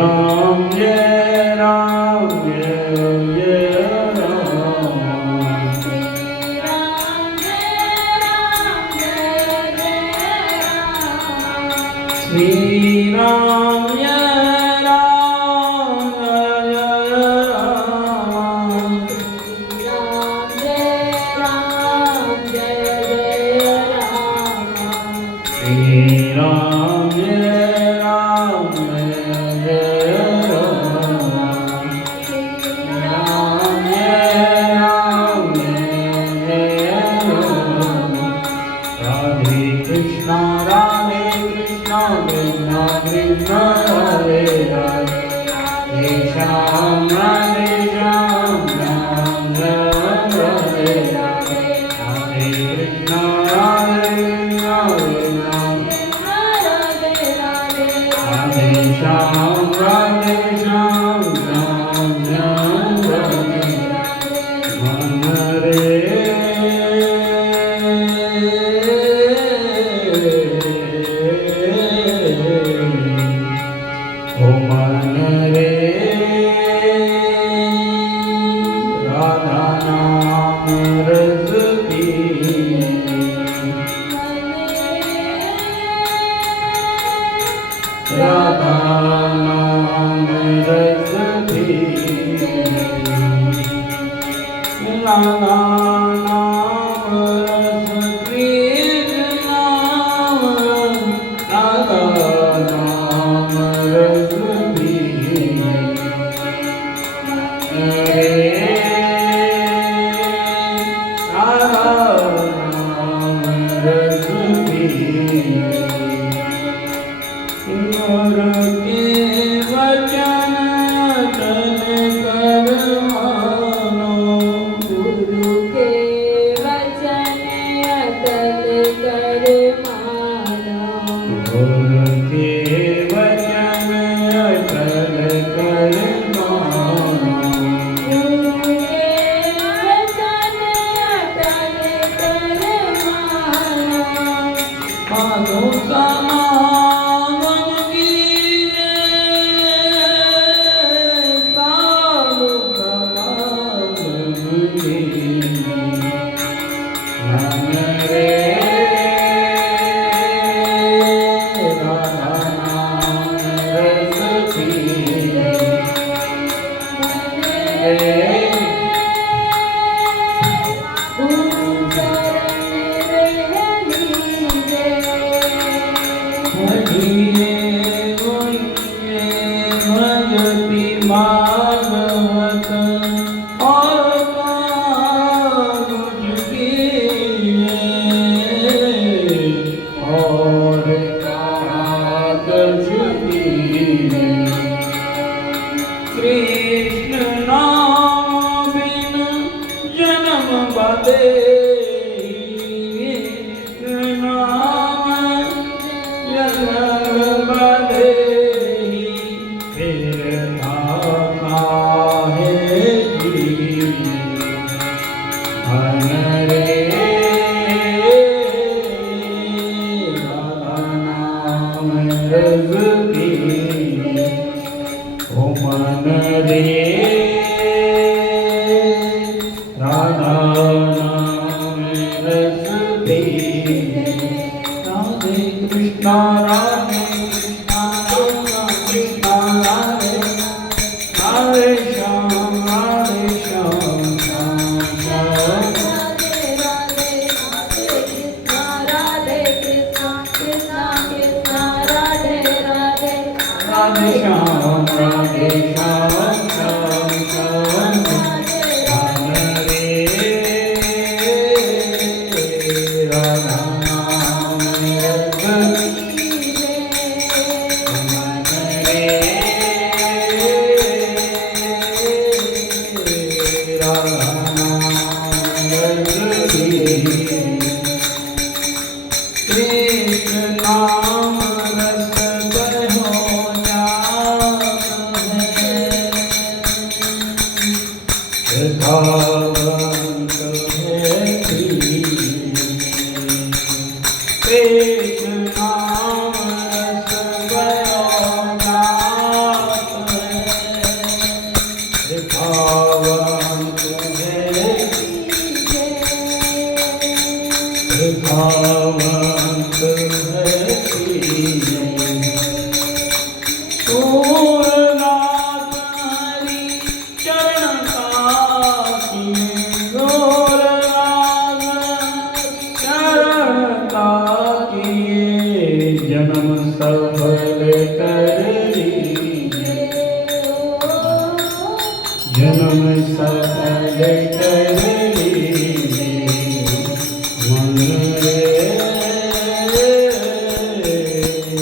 Ram Jai Ram Jai Jai Ram. Sri Ram Jai Ram Jai Ram. Sri Ram Jai Ram Jai Ram. Ram Jai Ram Jai Ram. Radhe Krishna Radhe Krishna Krishna Krishna Radhe Radhe. Radhe Shyam Radhe Shyam Ram Ram Radhe Radhe. Radhe Krishna Radhe Shyam Radhe Shyam Ram Ram Radhe. Man Re O Man Re Radha Naam Ras Piye. Radha Naam Ras Piye. Radha Naam Ras Krishna. Radha Naam Ras Piye. Radha Naam Ras Piye. Guru ke vachan atal kar mano. Guru ke vachan atal kar mano. Guru ke vachan atal kar mano. Guru ke vachan atal kar mano. Madhu Samavan Gire Sadhu Samavan Gire. Ram Re Radha Naam Ras Piye. Guru charan rehliye. Bhajiye Bhajati Bhagavat aur kaaj kiye. Aur kaaj kiye. Krishna naam bin janam bade. Krishna naam janam bade. Phir dhama hai jiye. Man re Radha naam ras piye. O Man Re Radha Naam Ras Piye. Radhe Krishna Radhe Krishna Krishna Krishna Radhe. Radhe Shyam Radhe Shyam Ram Ram. Radhe Radhe Radhe Krishna Krishna Krishna Radhe Radhe. Radhe Shyam Radhe Shyam Ram Ram. Man Re Radha Naam Ras Piye. Man Re Radha Naam Ras Piye. Krishna naam ras bho jaat hai. Bhagavant hai priye. Krishna naam ras bho jaat है कीने सूरनाथ हरि चरण ताकिए सूरनाथ चरण ताकिए जन्म सफल कर लीजिए जन्म सफल कर लीजिए मन रे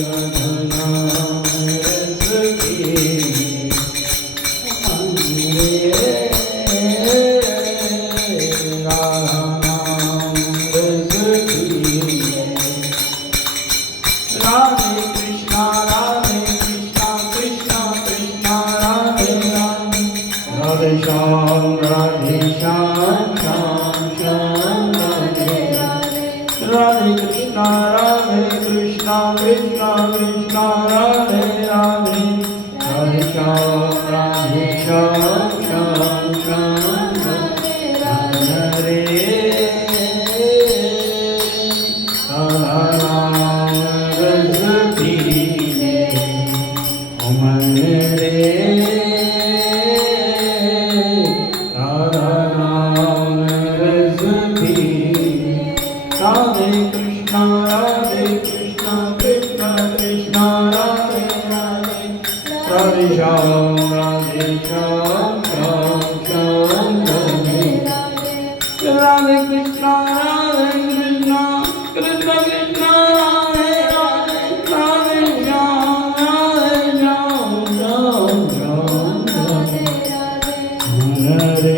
अधना रस कीजिए मन रे राधा नाम रस कीजिए राधे कृष्णा कृष्णा कृष्णा राधे राधे राधे श्याम श्याम श्याम राधे राधे कृष्णा कृष्णा कृष्णा राधे राधे राधे श्याम श्याम श्याम हरे राधा नाम रस पीने मन रे राधा नाम रस पीने राधे कृष्णा कृष्णा कृष्णा राधे राधे राधे श्याम श्याम श्याम राधे राधे कृष्णा कृष्णा कृष्णा कृष्णा राधे राधे राधे श्याम श्याम राधे मन रे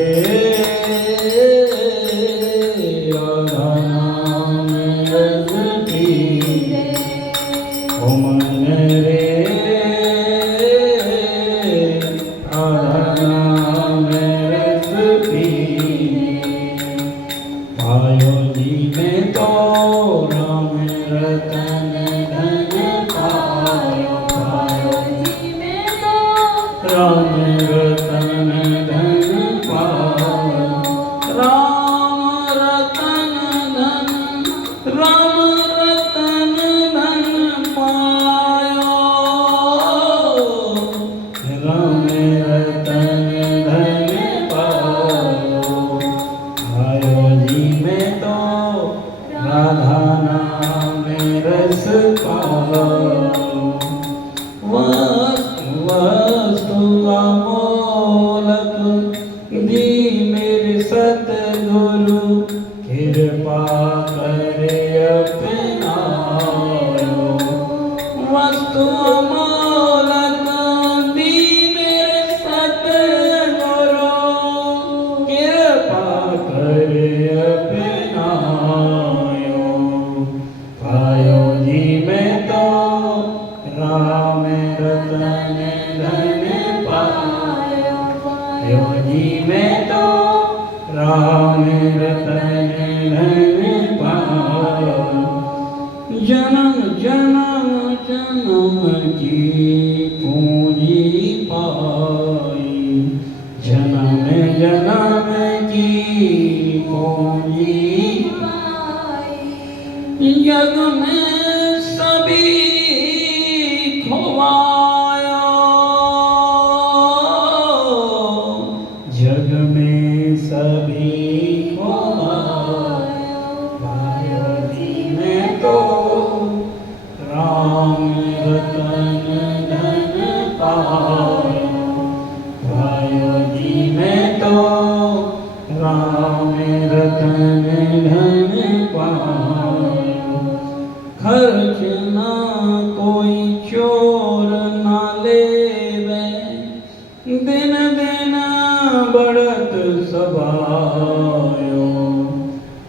राधा नाम रस पीने ओ मन रे राधा नाम रस पीने पायो जी में तो राम रतन धन पायो पायो राम रतन धन पायो राम रतन धन धन पायो राम रतन धन पायो आयो जी में तो राधा नाम रस पाओ वस्तु अमोलक दी मेरे सतगुरु कृपा करे अपनायो वस्तु अमोलक दी मेरे सतगुरु कृपा करे अपनायो पायो जी में तो राम रतन धन पायो पायो जी में तो राम रतन धन पायो जन्म जन्म जन्म की पूंजी पाई जन्म जन्म की पूंजी जग में सभी खोवाया जग में सभी खोवाया पायो जी में तो राम रतन धन पायो पायो जी में तो राम रतन धन पायो खर्च ना कोई चोर ना लेवे दिन दिन बढ़त सबायो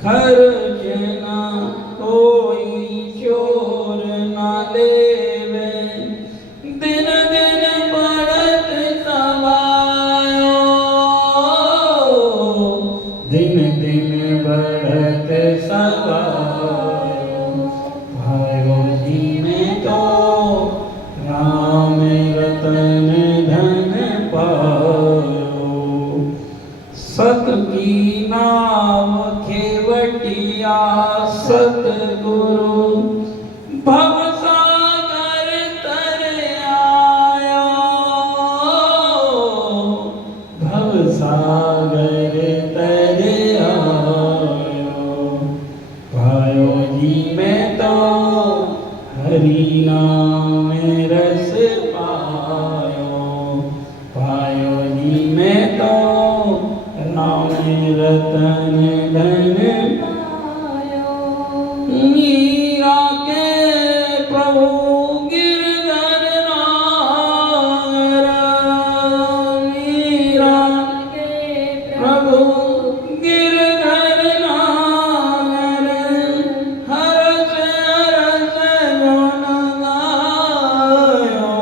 खर्च ना कोई चोर ना लेवे दिन दिन बढ़त सबायो दिन दिन बढ़त सबायो भाइयों जी में तो राम रतन धन पायो सत की नाम खेवटिया सतगुरु हरि नाम रस पायो, पायो जी में तो राम रतन धन पायो। मीरा के प्रभु गिरधर नागर, मीरा के प्रभु गिरधर नागर, हरस हरस गुण गायो,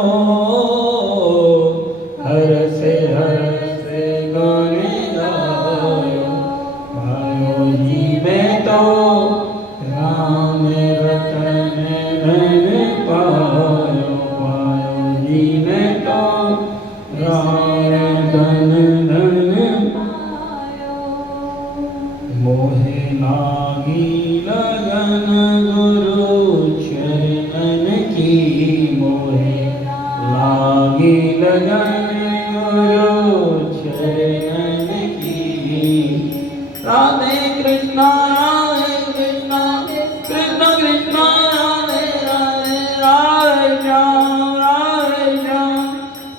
हरस हरस गुण गायो, पायो जी में तो राम रतन धन पायो, पायो जी में तो राम धन धन पायो। मोहे लागी लगन गुरु चरणन की, मोहे लागी लगन गुरु चरणन की। राधे कृष्णा राधे कृष्णा कृष्ण कृष्णा राधे राधे, राधे श्याम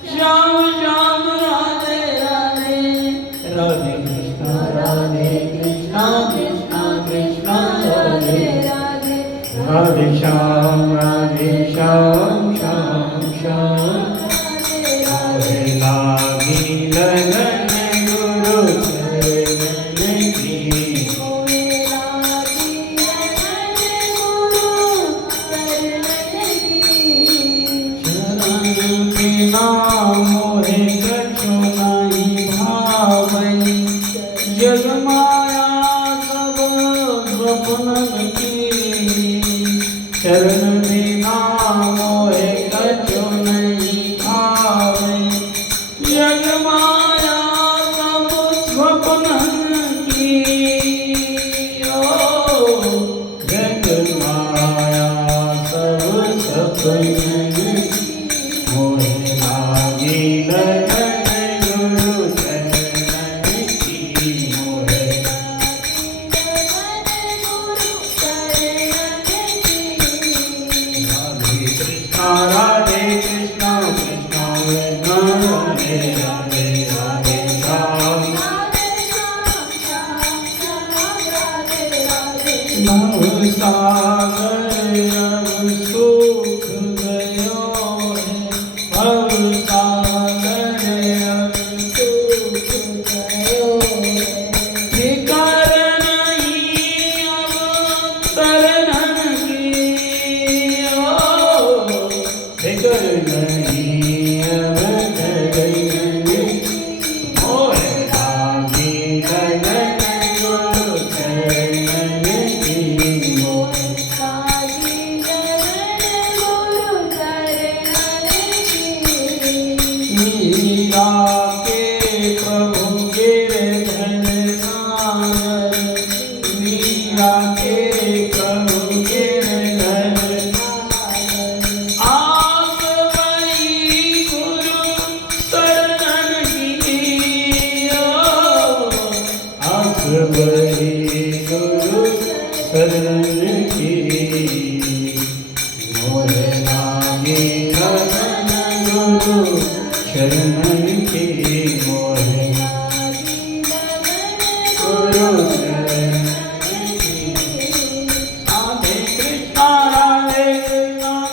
श्याम श्याम राधे राधे, राधे कृष्णा कृष्णा कृष्णा राधे राधे राधे श्याम श्याम श्याम। मोहे लागी लगन गुरु चरणन की, चरण बिना मोहे कछु नहीं भावई, जग माया सब स्वप्नन की। चरण बिना मोहे कछु नहीं भावई, जग माया सब स्वप्नन की। ओ जग माया सब सपनन की, मोहे लागी लगन गुरु चरणन की, मोहे राधे कृष्णा कृष्णा राधे राधे, राधे श्याम भव सागर अब सुख गयो है, भव सागर अब सुख गयो है। फिकर नहीं अब तरन की, ओ फिकर नहीं अब तरन की। मोहे लागी लगन गुरु चरणन की, मोहे मीरा के प्रभु गिरधर नागर, मीरा के प्रभु गिरधर नागर। आस भई गुरु शरणन की, आस भई गुरु शरणन की। मोहे लागी लगन गुरु चरणन की, मोहे गुरु चरणन की। राधे कृष्णा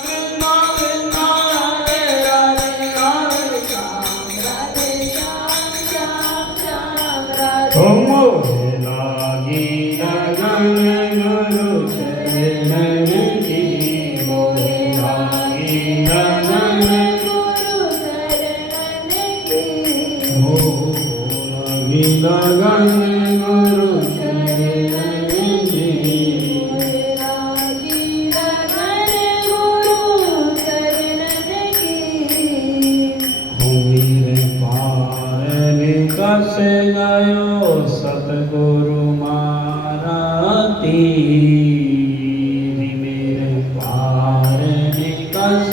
कृष्णा कृष्णा राधे राधे, राधे श्याम। ओ मोहे लागी लगन गुरु चरणन की, मोहे लागी लगन हो लागी लगन गुरु चरणन की। भूमि पार निकस गयो सतगुरु मारा तीर, मेरे पार निकस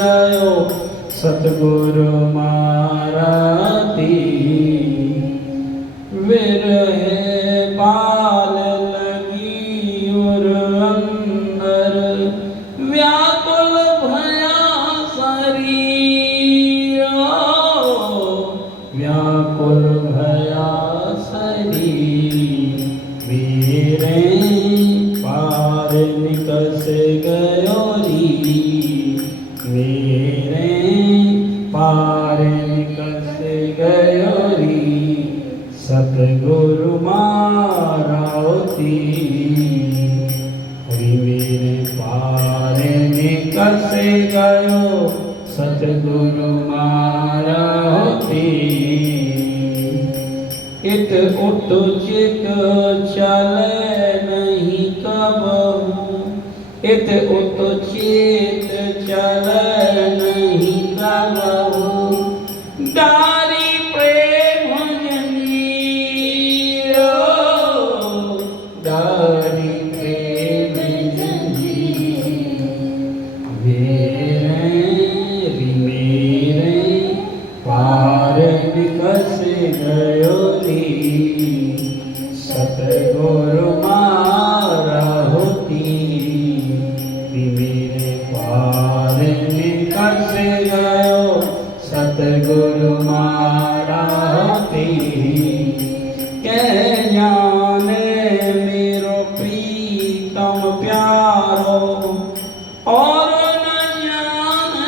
गयो सतगुरु मारा तीर। विरहे पाल लगी और अंदर व्याकुल कसे गयो सतगुरु मारती इत उत चित चले नहीं कबहू इत उत चित चले नहीं कबहू डारी प्रेम जंजीरो डारी प्रेम जंजीर मेरे पार निकस गयो री सतगुरु मारा होती मेरे पार निकस गयो सतगुरु मारा होती कह जाने मेरो प्रीतम प्यारो और न जाने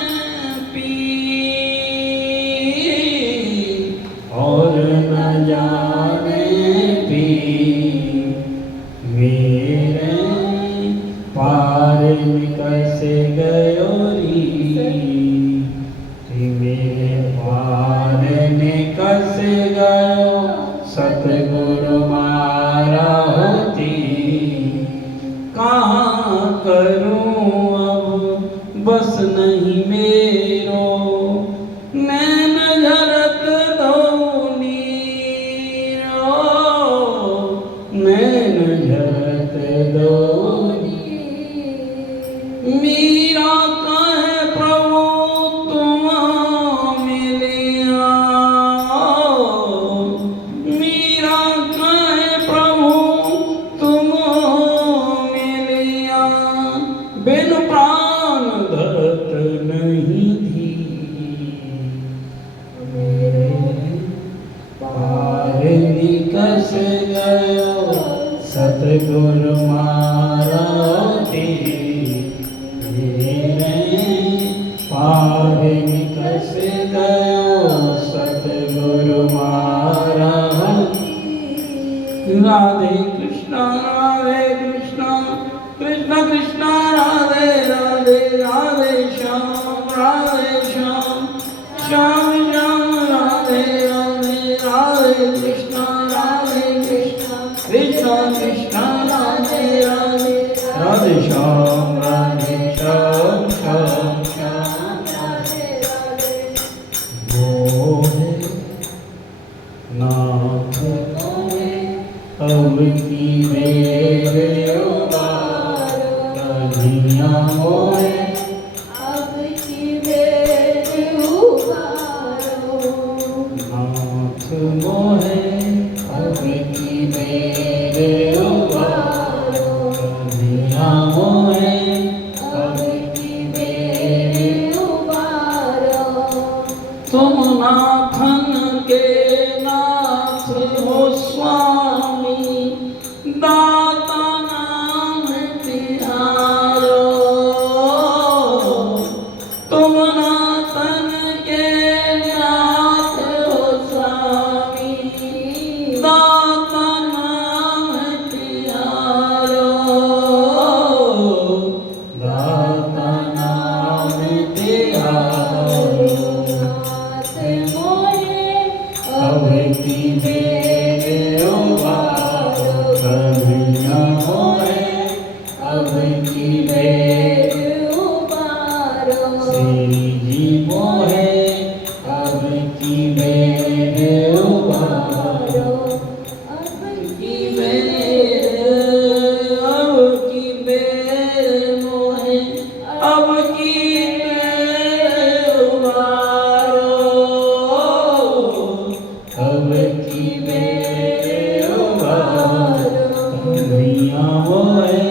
पीर और न जाने पीर मेरे पार निकस गयो री मेरे पार निकस गयो सतगुरु मारा होती कहाँ करूं अब बस नहीं मेरो नैन झरत दो नीरो नैन झरत दो मीरा कहे प्रभु तुम मिलिया मीरा कहे प्रभु तुम मिलिया बिन प्राण धरत नहीं थी मेरे पार निकस गयो सतगुरु मारा मेरे पार निकस गयो सतगुरु मारा राधे कृष्णा कृष्ण कृष्ण राधे राधे राधे श्याम श्याम श्याम राधे राधे राधे कृष्ण कृष्ण कृष्ण राधे राधे राधे श्याम श्याम श्याम राधे राधे मोहे नाथ अब की मेरे कन्हैया मोहे अब की मेरे उबारो नाथ मोहे अब की मेरे कन्हैया मोहे अब की मेरे उबारो तुम नाथन के नाथ हो स्वामी दाता नाम तिहारो तुम नाथन के नाथ हो स्वामी दाता नाम तिहारो दाता नाम तिहारो नाथ मोहे अब की मेरे उबारो कन्हैया मोहे अब की मेरे उबारो श्री जी मोहे अब की मेरे उबारो अब की मेरे मोहे अब की मेरे उबारो अब की मेरे उबारो कन्हैया मोहे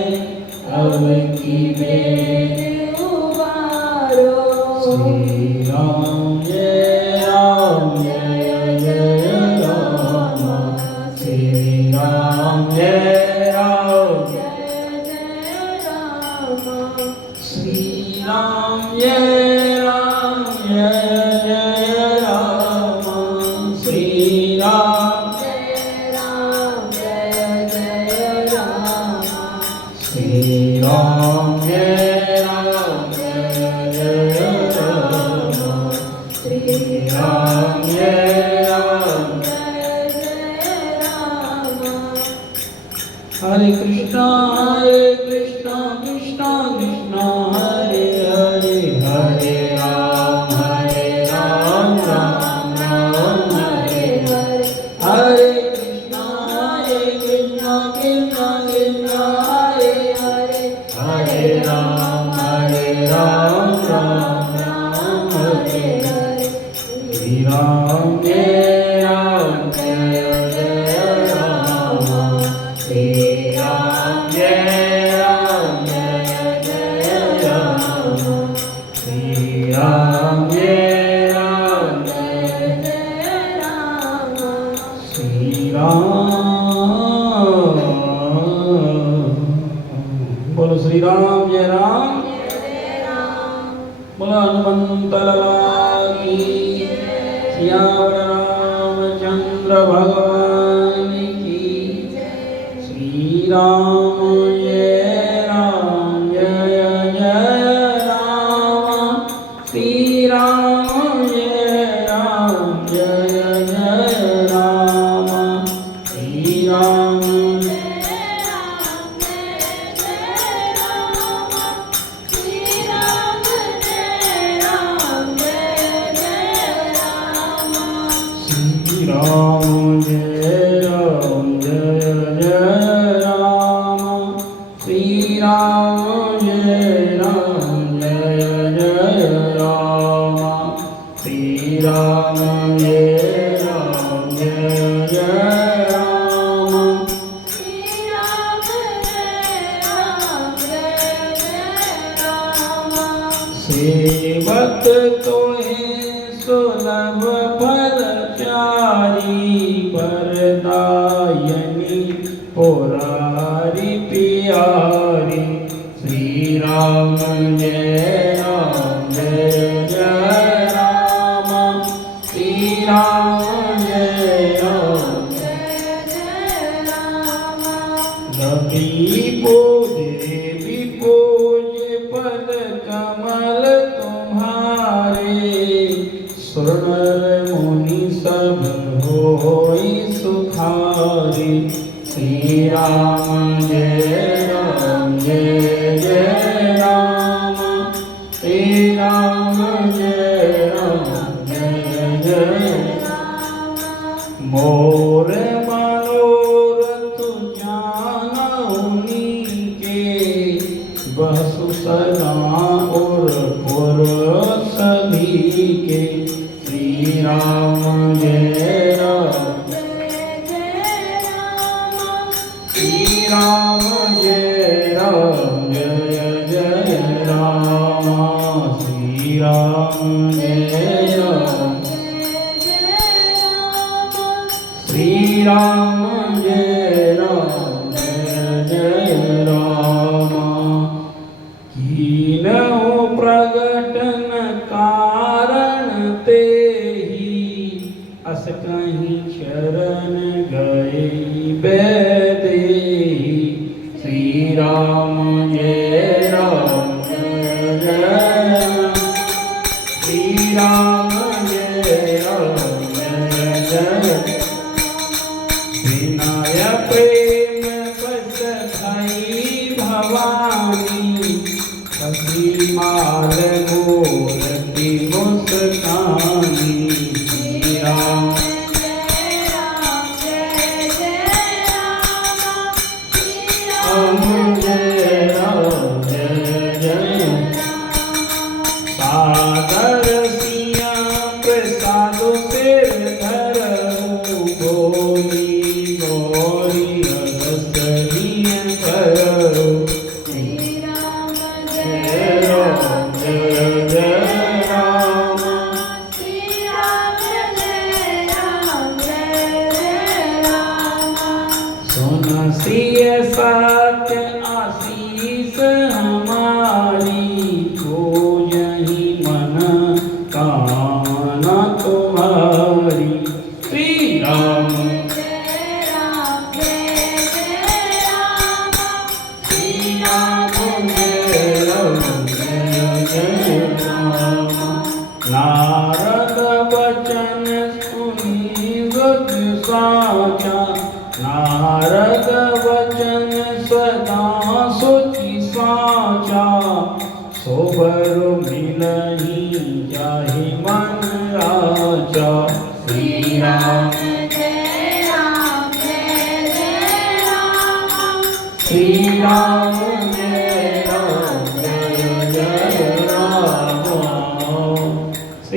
अब की मेरे उबारो श्री राम जय राम श्री राम जय राम श्री राम जय राम श्री राम श्री राम जय राम राम राम राम हरे हरे श्री राम जय राम जय राम श्री राम जय राम जय राम श्री राम जय राम जय राम श्री राम। बोलो श्री राम जय राम। बोलो हनुमंत लाल की। सियावर रामचंद्र भगवान की। श्री राम जय राम जय जय राम श्री राम जय राम जय जय राम श्री राम राम जय राम जय जय राम श्री राम जय राम जय जय राम श्री राम जय राम जय जय राम सेवक तोहे सुलभ फल चारी परदायनी पुरारी प्यारी श्री राम जय राम जय जय राम श्री राम जय राम रवि देवी पूज पद कमल तुम्हारे सुनर मुनि सब होई सुखारी श्री राम जय राम जय जय राम श्री राम जय राम जय जय मोर मनोरथ जानउनी के बसु सदा और सभी के श्री राम जय राम श्री राम जय राम जय जय राम श्री राम जय राम श्री राम जय राम जय जय राम कीनहु प्रगटन कारण ते ही अस कहीं शरण गए बेदे श्री राम जय राम जय जय श्री राम जय राम जय जय विनय प्रेम पस भई भवानी कभी माल गोरती मुस्कानी श्री राम जय राम जय जय सादर सिया प्रसाद सिर धरऊ गोरी गोरी अगसरिय करो जय राम जय जय राम सुन सिय सत्य आशीष हमारी खोजहि मन कामना तुम्हारी श्री राम श्री राम जय राम जय जय राम नारद बचन सुनी सुख साचा नारद वचन सदा सोची साचा सोबर मिलही जाहि मन राजा श्री राम श्री राम जय राम जय जय राम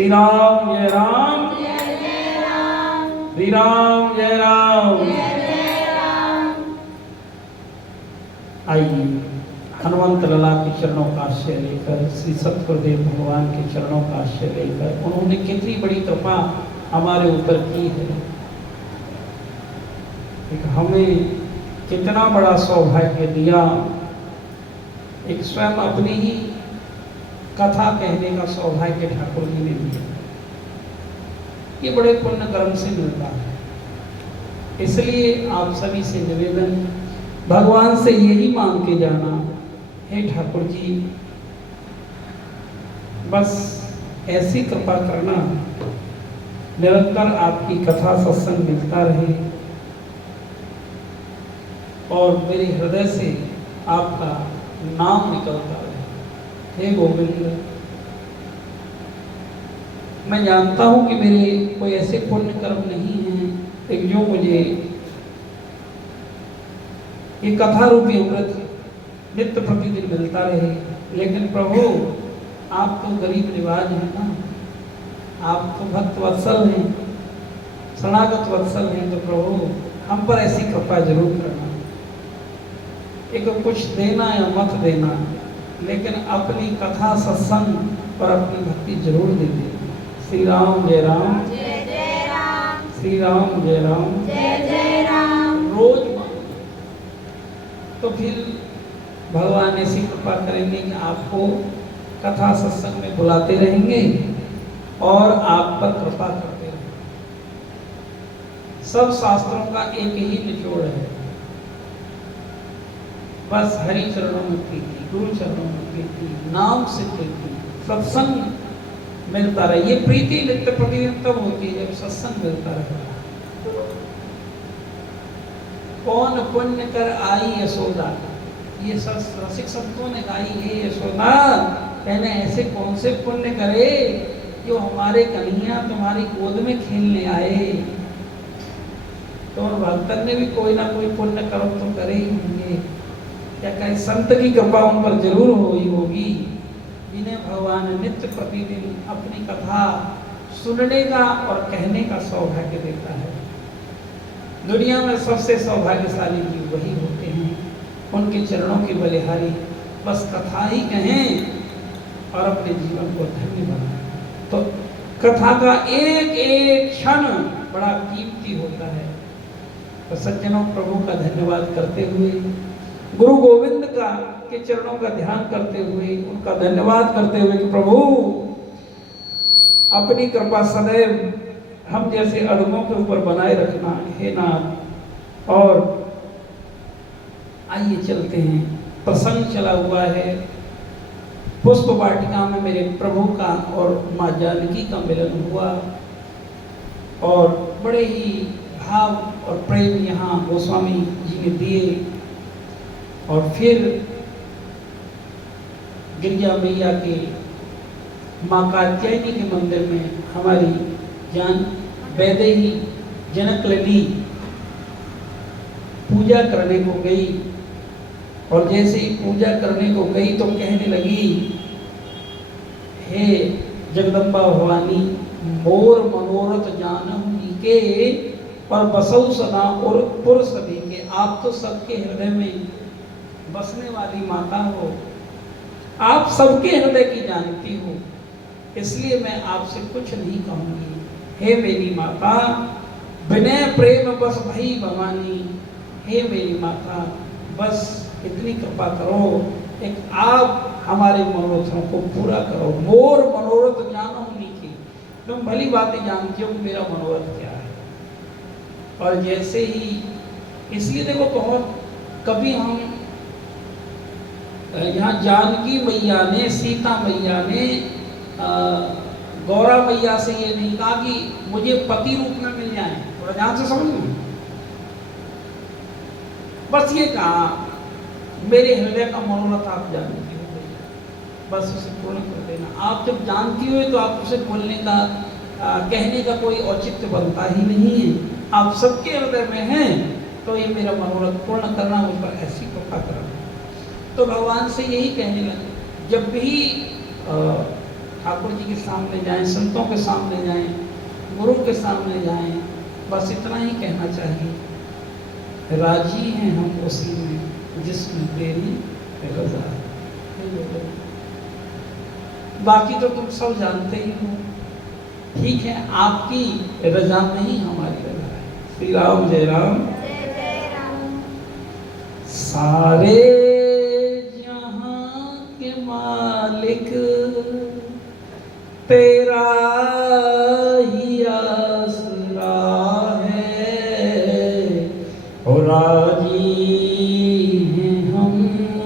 श्री राम जय राम, जय जय राम, श्री राम जय राम। जय जय राम। आइए हनुमंत लला के चरणों का आश्रय लेकर, श्री सतगुरुदेव भगवान के चरणों का आश्रय लेकर, उन्होंने कितनी बड़ी कृपा हमारे ऊपर की है। एक हमें कितना बड़ा सौभाग्य दिया, एक स्वयं अपनी ही कथा कहने का सौभाग्य ठाकुर जी ने दिया। ये बड़े पुण्य कर्म से मिलता है। इसलिए आप सभी से निवेदन, भगवान से यही मांग के जाना, हे ठाकुर जी बस ऐसी कृपा करना, निरंतर आपकी कथा सत्संग मिलता रहे और मेरे हृदय से आपका नाम निकलता रहे। हे गोविंद, मैं जानता हूं कि मेरे कोई ऐसे पुण्य कर्म नहीं हैं कि जो मुझे ये कथा रूपी अमृत नित्य प्रतिदिन मिलता रहे, लेकिन प्रभु आप तो गरीब निवाज हैं ना, आप तो भक्त वत्सल हैं, शरणागत वत्सल हैं, तो प्रभु हम पर ऐसी कृपा जरूर करना। एक कुछ देना या मत देना, लेकिन अपनी कथा सत्संग और अपनी भक्ति जरूर दे देना। श्री राम जय राम, जय जय राम, श्री राम जय राम, जय जय राम। रोज तो फिर भगवान ऐसी कृपा करेंगे कि आपको कथा सत्संग में बुलाते रहेंगे और आप पर कृपा करते रहेंगे। सब शास्त्रों का एक ही निचोड़ है, बस हरि चरणों में प्रीति, गुरु चरणों में प्रीति, नाम से प्रीति, सत्संग मिलता रहे। ये प्रीति नित्य प्रतिदिन तब होती है जब सत्संग मिलता रहे। कौन पुण्य कर आई यशोदा, ये रसिक संतों ने गाई है। यशोदा कहने ऐसे कौन से पुण्य करे जो हमारे कन्हैया तुम्हारी गोद में खेलने आए। तो भक्तन ने भी कोई ना कोई पुण्य कर्म तो करे ही होंगे, या कहीं संत की कृपा उन पर जरूर हुई होगी, जिन्हें भगवान नित्य प्रतिदिन अपनी कथा सुनने का और कहने का सौभाग्य देता है। दुनिया में सबसे सौभाग्यशाली जीव वही होते हैं, उनके चरणों की बलिहारी बस कथा ही कहें और अपने जीवन को धन्य बनाएं। तो कथा का एक एक क्षण बड़ा कीमती होता है। तो सज्जनों, प्रभु का धन्यवाद करते हुए, गुरु गोविंद का के चरणों का ध्यान करते हुए, उनका धन्यवाद करते हुए कि प्रभु अपनी कृपा सदैव हम जैसे अधमों के ऊपर बनाए रखना, हे नाथ। और आइए चलते हैं, प्रसंग चला हुआ है। पुष्प वाटिका में मेरे प्रभु का और माँ जानकी का मिलन हुआ और बड़े ही भाव और प्रेम यहाँ गोस्वामी जी ने दिए। और फिर गिरिजा मैया के माँ कात्यायनी के मंदिर में हमारी जान वैदेही जनकलली पूजा करने को गई, और जैसे ही पूजा करने को गई तो कहने लगी, हे जगदम्बा भवानी, मोर मनोरथ जानहु के पर बसौ सदा और पुर सभी के। आप तो सबके हृदय में बसने वाली माता हो, आप सबके हृदय की जानती हो, इसलिए मैं आपसे कुछ नहीं कहूंगी। हे मेरी माता, विनय प्रेम बस भई भवानी, हे मेरी माता बस इतनी कृपा करो, एक आप हमारे मनोरथों को पूरा करो। मोर मनोरथ जानो नीचे, तुम भली बातें जानती हो कि मेरा मनोरथ क्या है। और जैसे ही, इसलिए देखो बहुत कभी हम यहाँ जानकी मैया ने, सीता मैया ने गौरा मैया से ये नहीं कहा कि मुझे पति रूप में मिल जाए, थोड़ा ध्यान से समझ लो। बस ये कहा मेरे हृदय का मनोरथ आप जानती हो, बस उसे पूर्ण कर देना। आप जब जानती हो तो आप उसे बोलने का कहने का कोई औचित्य बनता ही नहीं है। आप सबके हृदय में हैं, तो ये मेरा मनोरथ पूर्ण करना, मुझ पर ऐसी कृपा करना। तो भगवान से यही कहने लगे। जब भी ठाकुर जी के सामने जाएं, संतों के सामने जाएं, गुरु के सामने जाएं, बस इतना ही कहना चाहिए, राजी हैं हम उसी में जिसमें तेरी रजा है। बाकी तो तुम सब जानते ही हो, ठीक है, आपकी रजा में ही हमारी रजा है। श्री राम जय राम। सारे जहां के मालिक तेरा ही आसरा है, और राजी हैं हम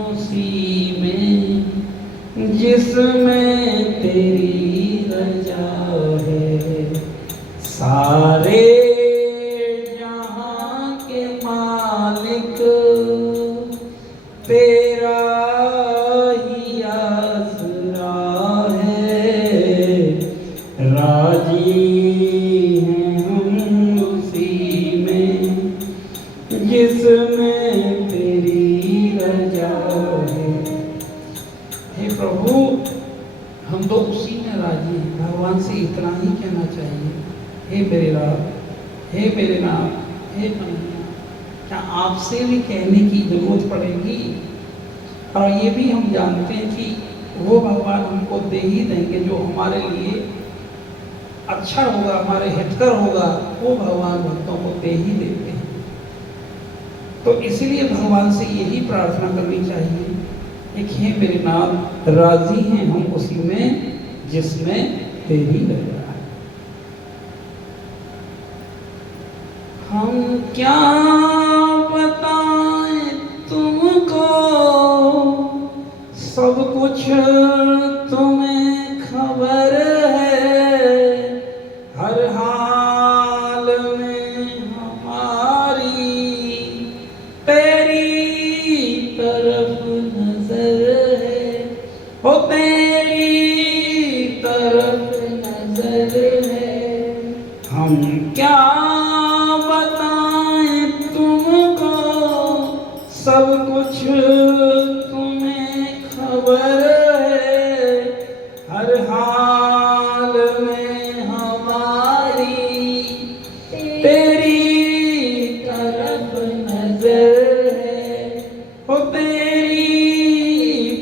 उसी में जिसमें तेरी रजा है। सारे जहां के मालिक तेरा ही आसरा है, राजी हैं हम उसी में जिसमें तेरी रजा है। हे प्रभु, हम तो उसी में राजी हैं। भगवान से इतना ही कहना चाहिए, हे मेरे राम, हे मेरे नाम, हे कन्हैया। क्या आपसे भी कहने की जरूरत पड़ेगी? और ये भी हम जानते हैं कि वो भगवान हमको दे ही देंगे जो हमारे लिए अच्छा होगा, हमारे हितकर होगा, वो भगवान भक्तों को दे ही देते हैं। तो इसलिए भगवान से यही प्रार्थना करनी चाहिए, एक हे मेरे नाम, राजी हैं हम उसी में जिसमें तेरी रजा है। हम क्या बताएं तुमको, सब कुछ तुम्हें खबर है, हर हाल में हमारी तेरी तरफ नजर है, हो तेरी तरफ नजर है। हम क्या बताएं तुमको, सब कुछ तुम्हें खबर है, हर हाल में हमारी तेरी तरफ नजर है, हो तेरी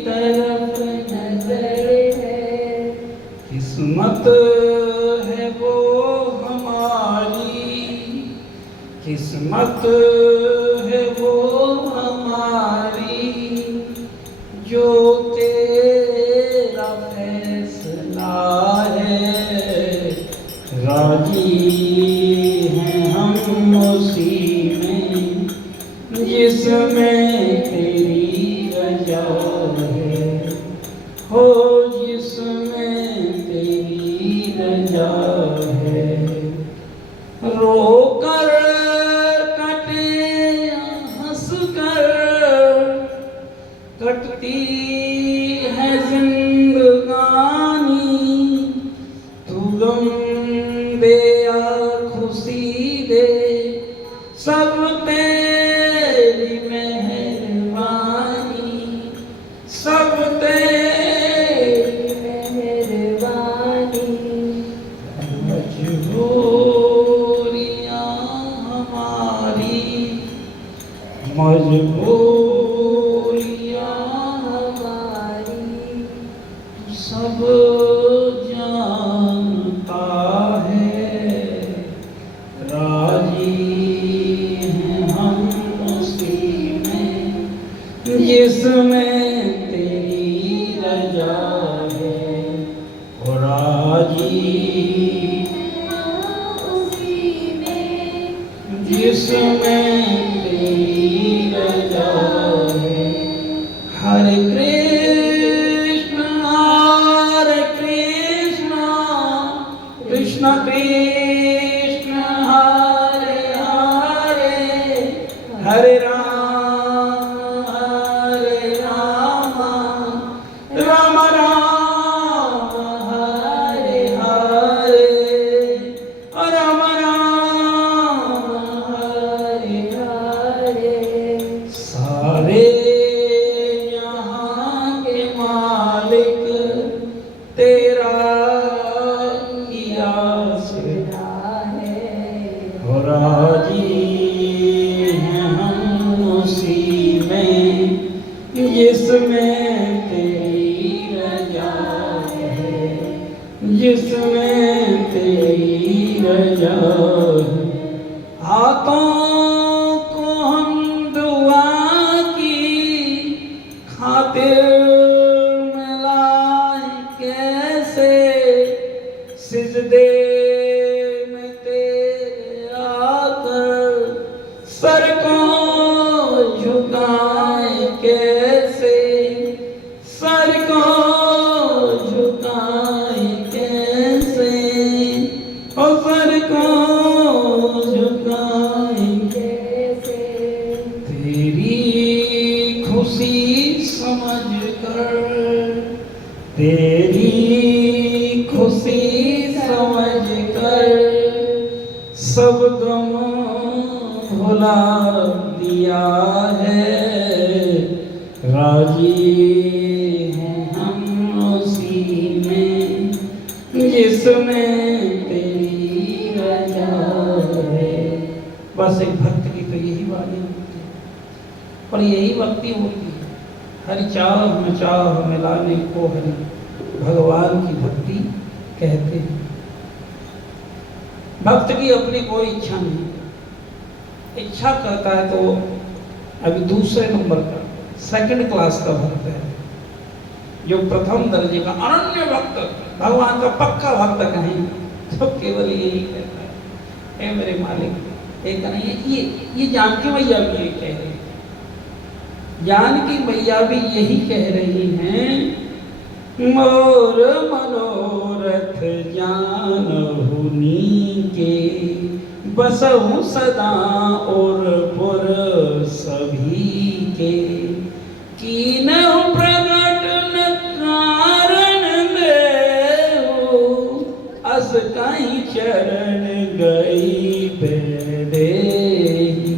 तरफ नजर है। किस्मत है वो हमारी, किस्मत है वो हमारी, जो तेरा फैसला है, राजी हैं हम उसी में जिसमें तेरी रजा है, हो जिसमें तेरी रजा है। रोकर कटे हंस कर कटती है जिंदगानी, तू गम दे या खुशी दे, सब तेरी मेहरबानी, सब तेरी मेहरबानी। मजबूरियां हमारी, मजबूरियां हमारी, सब जानता है, राजी हैं हम उसी में जिसमें तेरी रजा है, और राजी उसी में जिसमें तेरी रजा है। हरे कृष्ण कृष्ण कृष्ण हरे हरे, हरे राम राम राम हरे हरे, राम राम हरे हरे। सारे जहां के मालिक तेरा किया से है हो राजी हैं हम उसी में जिसमें तेरी रजा है, जिसमें तेरी रजा है। हाथों को हम दुआ की खातिर मिलाए कैसे, सिजदे में तेरे आकर सर को झुकाए कैसे, सर को झुकाए कैसे, और सर को झुकाए कैसे तेरी खुशी समझ कर, तेरी खुशी समझ कर सब गम भुला दिया है। राजी हैं हम उसी में जिसमें तेरी रजा है। बस एक भक्त की तो यही वाणी होती है और यही भक्ति होती है। हरि चाह में चाह मिलाने को हरि भगवान की भक्ति कहते हैं। भक्त की अपनी कोई इच्छा नहीं, इच्छा करता है तो अभी दूसरे नंबर का सेकंड क्लास का भक्त है। जो प्रथम दर्जे का अनन्य भक्त, भगवान का पक्का भक्त कहें तो केवल यही कहता है, हे मेरे मालिक एक नहीं है। ये जानकी मैया भी ये कह रही है, जानकी मैया भी यही कह रही हैं, मोर मनोरथ जानहु नीके, बसहु सदा और पुर सभी के, कीनहु प्रगट न कारण देहु, अस कहीं चरण गई बेदेहि,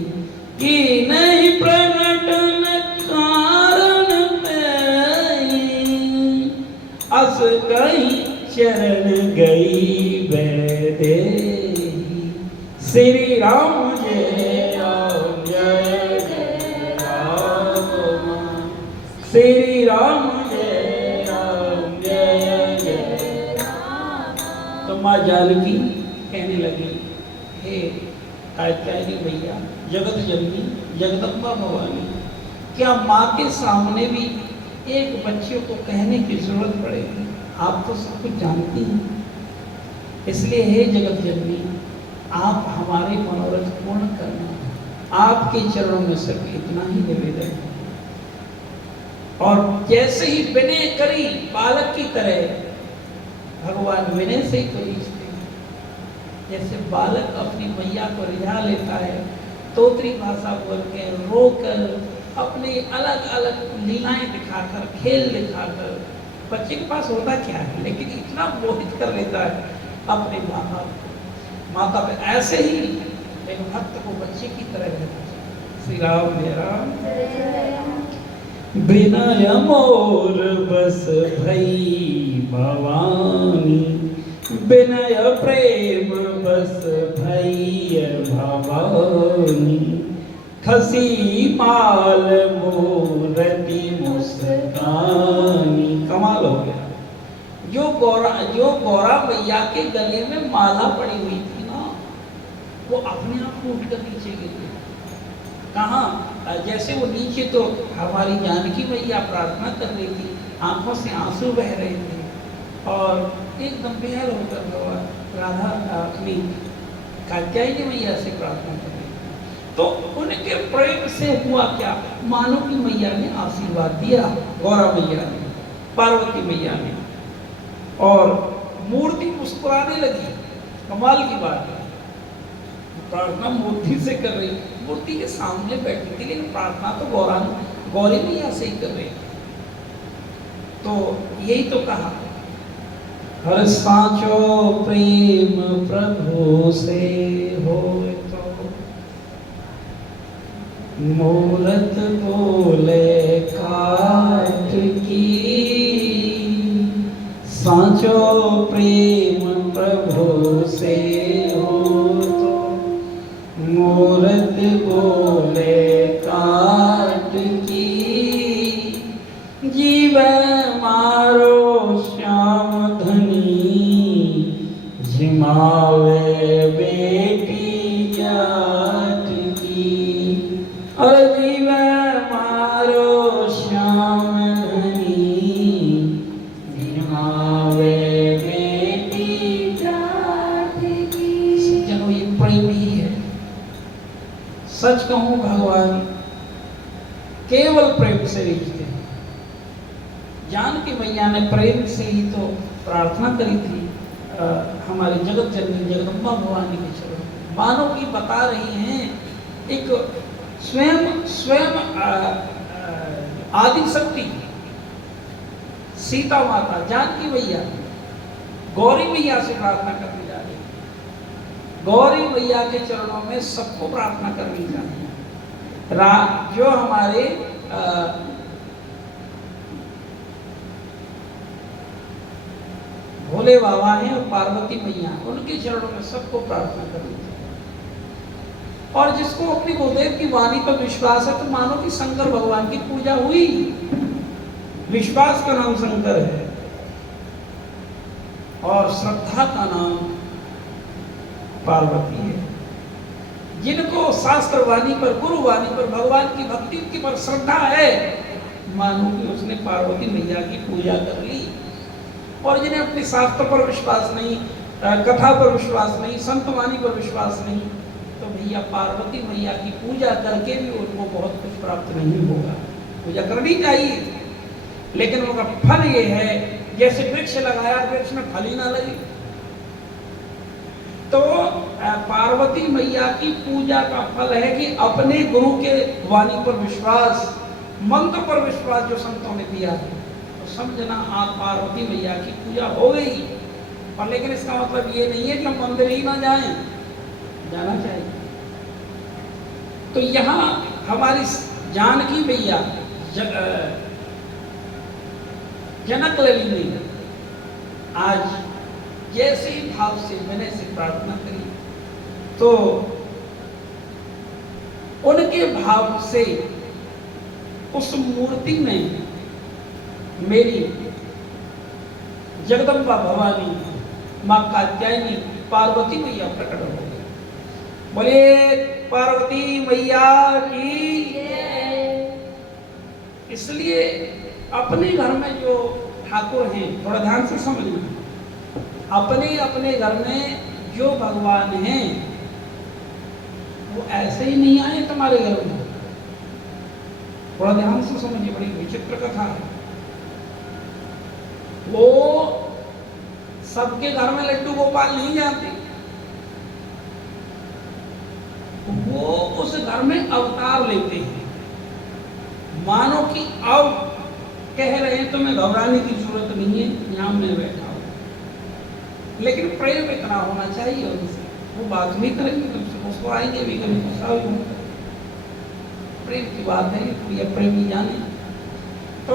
कीनहि प्रगट न कारण देहि, अस कहीं चरण गई बेदेहि। श्री राम जय राम जय जय राम, श्री राम जय राम जय जय राम। तो माँ जानकी कहने लगी, हे कात्यायनी मैया, जगत जननी जगदम्बा भवानी, क्या माँ के सामने भी एक बच्चे को कहने की जरूरत पड़ेगी? आप तो सब कुछ जानती हैं। इसलिए हे जगत जननी, आप हमारे मनोरथ पूर्ण करना, आपके चरणों में सिर्फ इतना ही निवेदन है। और जैसे ही विनय करी बालक की तरह, भगवान विनय से ही तो रीझते हैं। जैसे बालक अपनी मैया को रिझा लेता है, तोतरी भाषा बोल के रोकर, अपने अलग अलग लीलाएं दिखाकर, खेल दिखाकर, बच्चे के पास होता क्या है, लेकिन इतना मोहित कर लेता है अपने माता को। माता पे ऐसे ही एक भक्त को बच्चे की तरह रहता है। श्री राम जय राम। विनय मोर बस भई भवानी, विनय प्रेम बस भई भवानी, खसी माल मूरति मुस्कानी। कमाल हो गया। जो गौरा मैया के गले में माला पड़ी हुई थी ना, वो अपने आप टूट कर नीचे गिर गई। कहाँ? जैसे वो नीचे तो हमारी जानकी मैया प्रार्थना कर रही थी, आंखों से आंसू बह रहे थे और एकदम बेहल होकर भगवान राधा अपनी कात्यायनी मैया से प्रार्थना कर रही थी। तो उनके प्रेम से हुआ क्या, मानो की मैया ने आशीर्वाद दिया, गौरा मैया ने, पार्वती मैया ने, और मूर्ति मुस्कुराने लगी। कमाल की बात है, प्रार्थना मूर्ति से कर रही, मूर्ति के सामने बैठी थी, लेकिन प्रार्थना तो गौरी मैया से ही कर रही। तो यही तो कहा, हर साचो प्रेम प्रभु से हो तो, मूरत बोले काट की, सांचो प्रेम प्रभु से हो तो मूरत बोले काट की जीव मारो श्याम धनी जिमावे बेटी जात की और जीव मारो श्याम धनी जिमावे बेटी जात की। सज्जनों, ये प्रेम ही है। सच कहूं, भगवान केवल प्रेम से रिझते हैं। जानकी मैया ने प्रेम से ही तो प्रार्थना करी थी हमारे जगत जननी जगदम्बा भवानी के चरणों में। मानो की बता रही हैं एक स्वयं आदि शक्ति सीता माता जानकी मैया गौरी मैया से प्रार्थना करने जा रही है। गौरी मैया के चरणों में सबको प्रार्थना करनी चाहिए। जो हमारे भोले बाबा हैं और पार्वती मैया, उनके चरणों में सबको प्रार्थना करनी चाहिए। और जिसको अपनी गुरुदेव की वाणी पर विश्वास है, तो मानो कि शंकर भगवान की पूजा हुई। विश्वास का नाम शंकर है और श्रद्धा का नाम पार्वती है। जिनको शास्त्र वाणी पर, गुरु वाणी पर, भगवान की भक्ति की पर श्रद्धा है, मानो कि उसने पार्वती मैया की पूजा कर ली। और जिन्हें अपने शास्त्र पर विश्वास नहीं, कथा पर विश्वास नहीं, संत वाणी पर विश्वास नहीं, तो भैया पार्वती मैया की पूजा करके भी उनको बहुत कुछ प्राप्त नहीं होगा। पूजा करनी चाहिए, लेकिन उनका फल ये है, जैसे वृक्ष लगाया, वृक्ष में फल ही ना लगे। तो पार्वती मैया की पूजा का फल है कि अपने गुरु के वाणी पर विश्वास, मंत्र पर विश्वास जो संतों ने दिया है, तो समझना आप पार्वती मैया की पूजा हो गई। और लेकिन इसका मतलब ये नहीं है कि हम मंदिर ही ना जाएं, जाना चाहिए। तो यहाँ हमारी जानकी मैया जनक ललिनी आज जैसे ही भाव से मैंने से प्रार्थना करी, तो उनके भाव से उस मूर्ति में मेरी जगदम्बा भवानी, मां कात्यायनी, पार्वती मैया प्रकट हो गई। बोले पार्वती मैया की। इसलिए अपने घर में जो ठाकुर हैं, थोड़ा ध्यान से समझना, अपने अपने घर में जो भगवान हैं वो ऐसे ही नहीं आए तुम्हारे घर में। थोड़ा ध्यान से समझिए, बड़ी विचित्र कथा है। वो सबके घर में लड्डू गोपाल नहीं जाते, वो उस घर में अवतार लेते हैं। मानो कि अब कह रहे हैं तुम्हें घबराने की जरूरत नहीं है, यहां मैं बैठा हूं। लेकिन प्रेम इतना होना चाहिए उनसे, वो बात नहीं करेंगे तुमसे, मुस्कुराएंगे भी, कभी गुस्सा भी होगा। प्रेम की बात है, प्रिय प्रेमी जाने। तो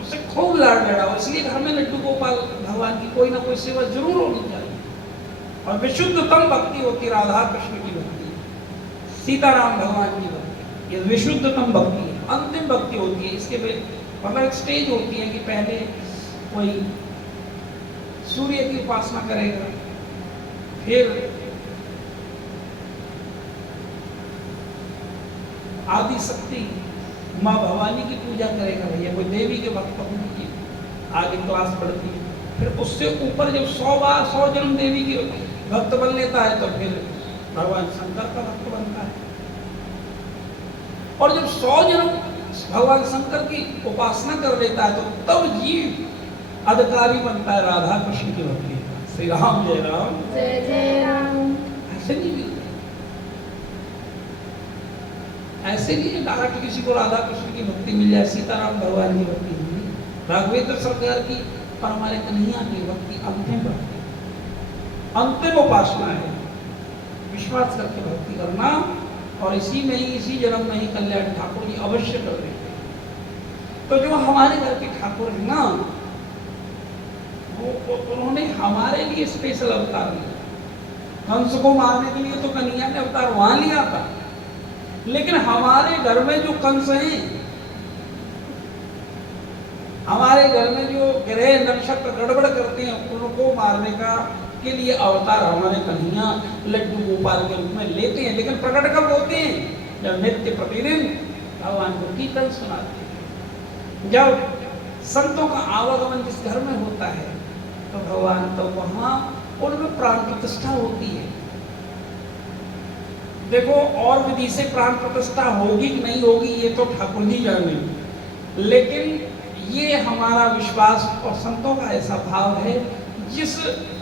उससे खूब लाड लड़ाओ। इसलिए घर में लड्डू गोपाल भगवान की कोई ना कोई सेवा जरूर होनी चाहिए। और विशुद्धतम भक्ति होती राधा कृष्ण की भक्ति, सीताराम भगवान की भक्ति, ये विशुद्धतम भक्ति है, अंतिम भक्ति होती है। इसके मतलब एक स्टेज होती है कि पहले कोई सूर्य की उपासना करेगा, फिर आदि शक्ति माँ भवानी की पूजा करेगा। भैया कोई देवी के भक्त की आगे क्लास पढ़ती है, फिर उससे ऊपर जब 100 बार 100 जन्म देवी के भक्त बन लेता है, तो फिर भगवान शंकर का भक्त बनता है। और जब 100 जन्म भगवान शंकर की उपासना कर लेता है, तो तब जीव अधिकारी बनता है राधा कृष्ण की भक्ति। श्री राम जय राम जय जय राम। ऐसे नहीं मिलते, ऐसे नहीं है डायरेक्ट किसी को राधा कृष्ण की भक्ति मिल जाए, सीताराम भगवान की भक्ति मिली, राघवेंद्र सरकार की, पर हमारे कन्हैया की भक्ति अंतिम भक्ति, अंतिम उपासना है। विश्वास करके भक्ति करना, और इसी में ही, इसी जन्म में ही कल्याण ठाकुर जी अवश्य कर देते हैं। तो जो हमारे घर के ठाकुर है ना, उन्होंने हमारे लिए स्पेशल अवतार लिया। कंस को मारने के लिए तो कन्हैया ने अवतार वहां लिया था, लेकिन हमारे घर में जो कंस हैं, हमारे घर में जो ग्रह नक्षत्र गड़बड़ करते हैं, उनको मारने का के लिए अवतार हमारे कन्हैया लड्डू गोपाल के रूप में लेते हैं। लेकिन प्रकट कब होते हैं? जब नित्य प्रतिदिन भगवान को कीर्तन सुनाते हैं, जब संतों का आवागमन जिस घर में होता है, तो भगवान तो वहां उनमें प्राण प्रतिष्ठा होती है। देखो, और विधि से प्राण प्रतिष्ठा होगी कि नहीं होगी ये तो ठाकुर जी जाने, लेकिन ये हमारा विश्वास और संतों का ऐसा भाव है, जिस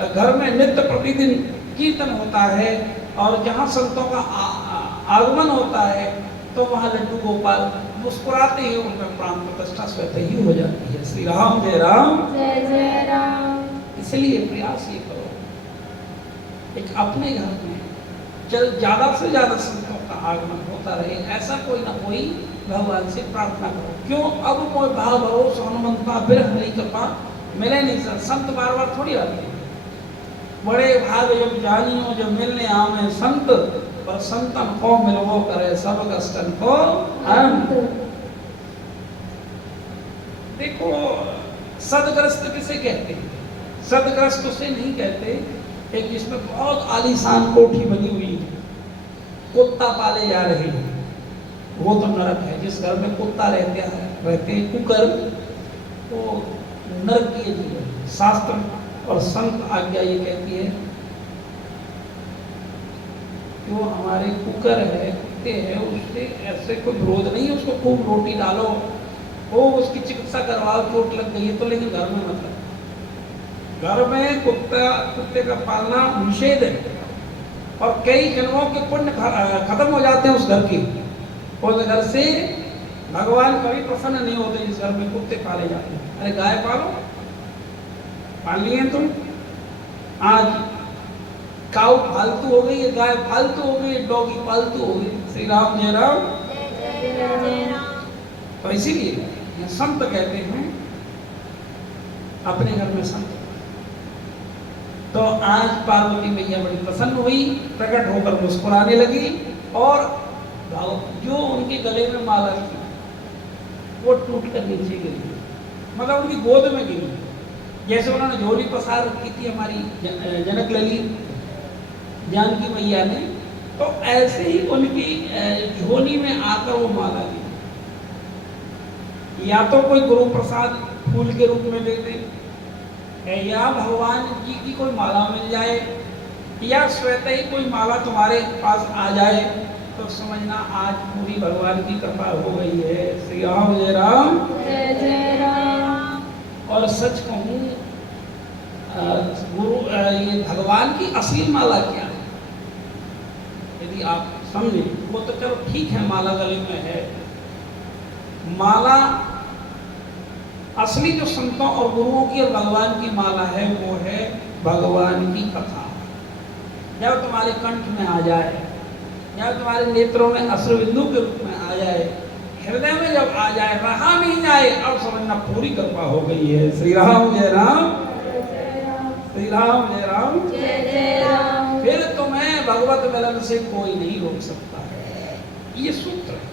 घर में नित्य प्रतिदिन कीर्तन होता है और जहाँ संतों का आगमन होता है, तो वहाँ लड्डू गोपाल मुस्कुराते ही उनमें प्राण प्रतिष्ठा स्वतः ही हो जाती है। श्री राम जय राम जय जय राम। इसलिए प्रयास ये करो, एक अपने घर में चल ज्यादा से ज्यादा संतों का आगमन होता रहे, ऐसा कोई ना कोई भगवान से प्रार्थना करो। क्यों? अब कोई भाव भरोसा हनुमंता फिर हमारी कृपा मिले नहीं। सर संत बार बार थोड़ी आते हैं, बड़े भाग जब जानियो जब मिलने आवे संत, पर संतन को मिलवो करे सब कष्टन को अंत। देखो, सदग्रस्त किसे कहते हैं? सदग्रस्त उसे नहीं कहते एक जिसमें बहुत आलीशान कोठी बनी हुई है, कुत्ता पाले जा रहे हैं, वो तो नरक है। जिस घर में कुत्ता रहते हैं कुकर, वो नरक की जीव है। शास्त्र और संत आज्ञा ये कहती है कि वो हमारे कुकर है, कुत्ते हैं, उससे ऐसे कोई विरोध नहीं है, उसको खूब रोटी डालो, वो उसकी चिकित्सा करवाओ, चोट लग गई है तो, लेकिन घर में मतलब घर में कुत्ते का पालना निषेध है। और कई जन्मों के पुण्य खत्म हो जाते हैं उस घर के, उस घर से भगवान कभी प्रसन्न नहीं होते जिस घर में कुत्ते पाले जाते हैं। अरे गाय पालो, पाल लिए तुम, आज काऊ फालतू हो गई है, गाय फालतू हो गई, डॉगी फालतू हो गई। श्री राम जय राम जय राम। तो इसीलिए संत कहते हैं अपने घर में संत। तो आज पार्वती मैया बड़ी प्रसन्न हुई, प्रकट होकर मुस्कुराने लगी, और जो उनके गले में माला थी वो टूट कर नीचे गिरी, मतलब उनकी गोद में गिरी। जैसे उन्होंने झोली पसार रखी थी हमारी जनक ललित जानकी मैया ने, तो ऐसे ही उनकी झोली में आकर वो माला गिरी। या तो कोई गुरु प्रसाद फूल के रूप में दे दे, या भगवान जी की कोई माला मिल जाए, या स्वतः ही कोई माला तुम्हारे पास आ जाए, तो समझना आज पूरी भगवान की कृपा हो गई है। श्री राम जय राम जय जय राम। और सच कहूँ, गुरु ये भगवान की असली माला क्या है यदि आप समझे, वो तो चलो ठीक है, माला गले में है। माला असली जो संतों और गुरुओं की और भगवान की माला है, वो है भगवान की कथा। जब तुम्हारे कंठ में आ जाए, जब तुम्हारे नेत्रों में अश्रुबिंदु के रूप में आ जाए, हृदय में जब आ जाए, रहा नहीं जाए, अब समझना पूरी कृपा हो गई है। श्री राम जय राम श्री राम जय राम जय जय राम। फिर तुम्हें भगवत मिलन से कोई नहीं रोक सकता है। ये सूत्र है।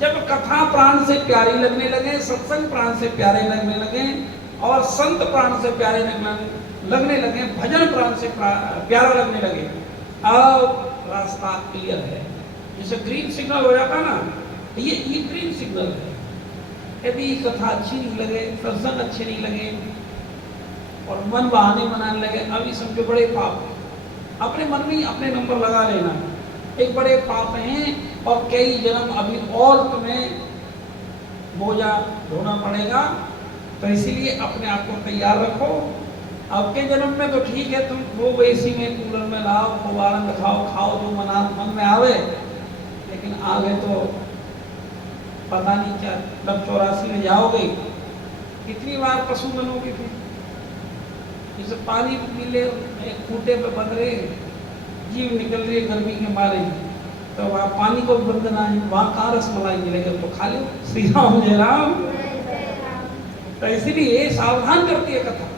जब कथा प्राण से प्यारी लगने लगे, सत्संग प्राण से प्यारे लगने लगे, और संत प्राण से प्यारे लगने लगे, भजन प्राण से प्यारा लगने लगे, अब रास्ता क्लियर है। जैसे ग्रीन सिग्नल हो जाता ना, ये ग्रीन सिग्नल है। यदि कथा अच्छी नहीं लगे, सत्संग अच्छे नहीं लगे, और मन बहाने बनाने लगे, अभी समझो बड़े पाप। अपने मन में अपने नंबर लगा लेना, एक बड़े पाप हैं, और कई जन्म अभी और तुम्हें बोझा ढोना पड़ेगा। तो इसीलिए अपने आप को तैयार रखो। अब के जन्म में तो ठीक है, तुम वो एसी में, कूलर में लाओ, खूब आनंद खाओ जो मन में आवे, लेकिन आगे तो पता नहीं क्या, जब 84 में जाओगे कितनी बार पशु बनोगे फिर। जैसे पानी पी ले, खूंटे पे बंध रहे, जीव निकल रही है गर्मी के मारे, तो वहाँ पानी को बंधना है, वहाँ कहाँ रसमलाई मिलेगा, तो खा लो। श्री राम जय राम। तो इसीलिए सावधान करती है कथा।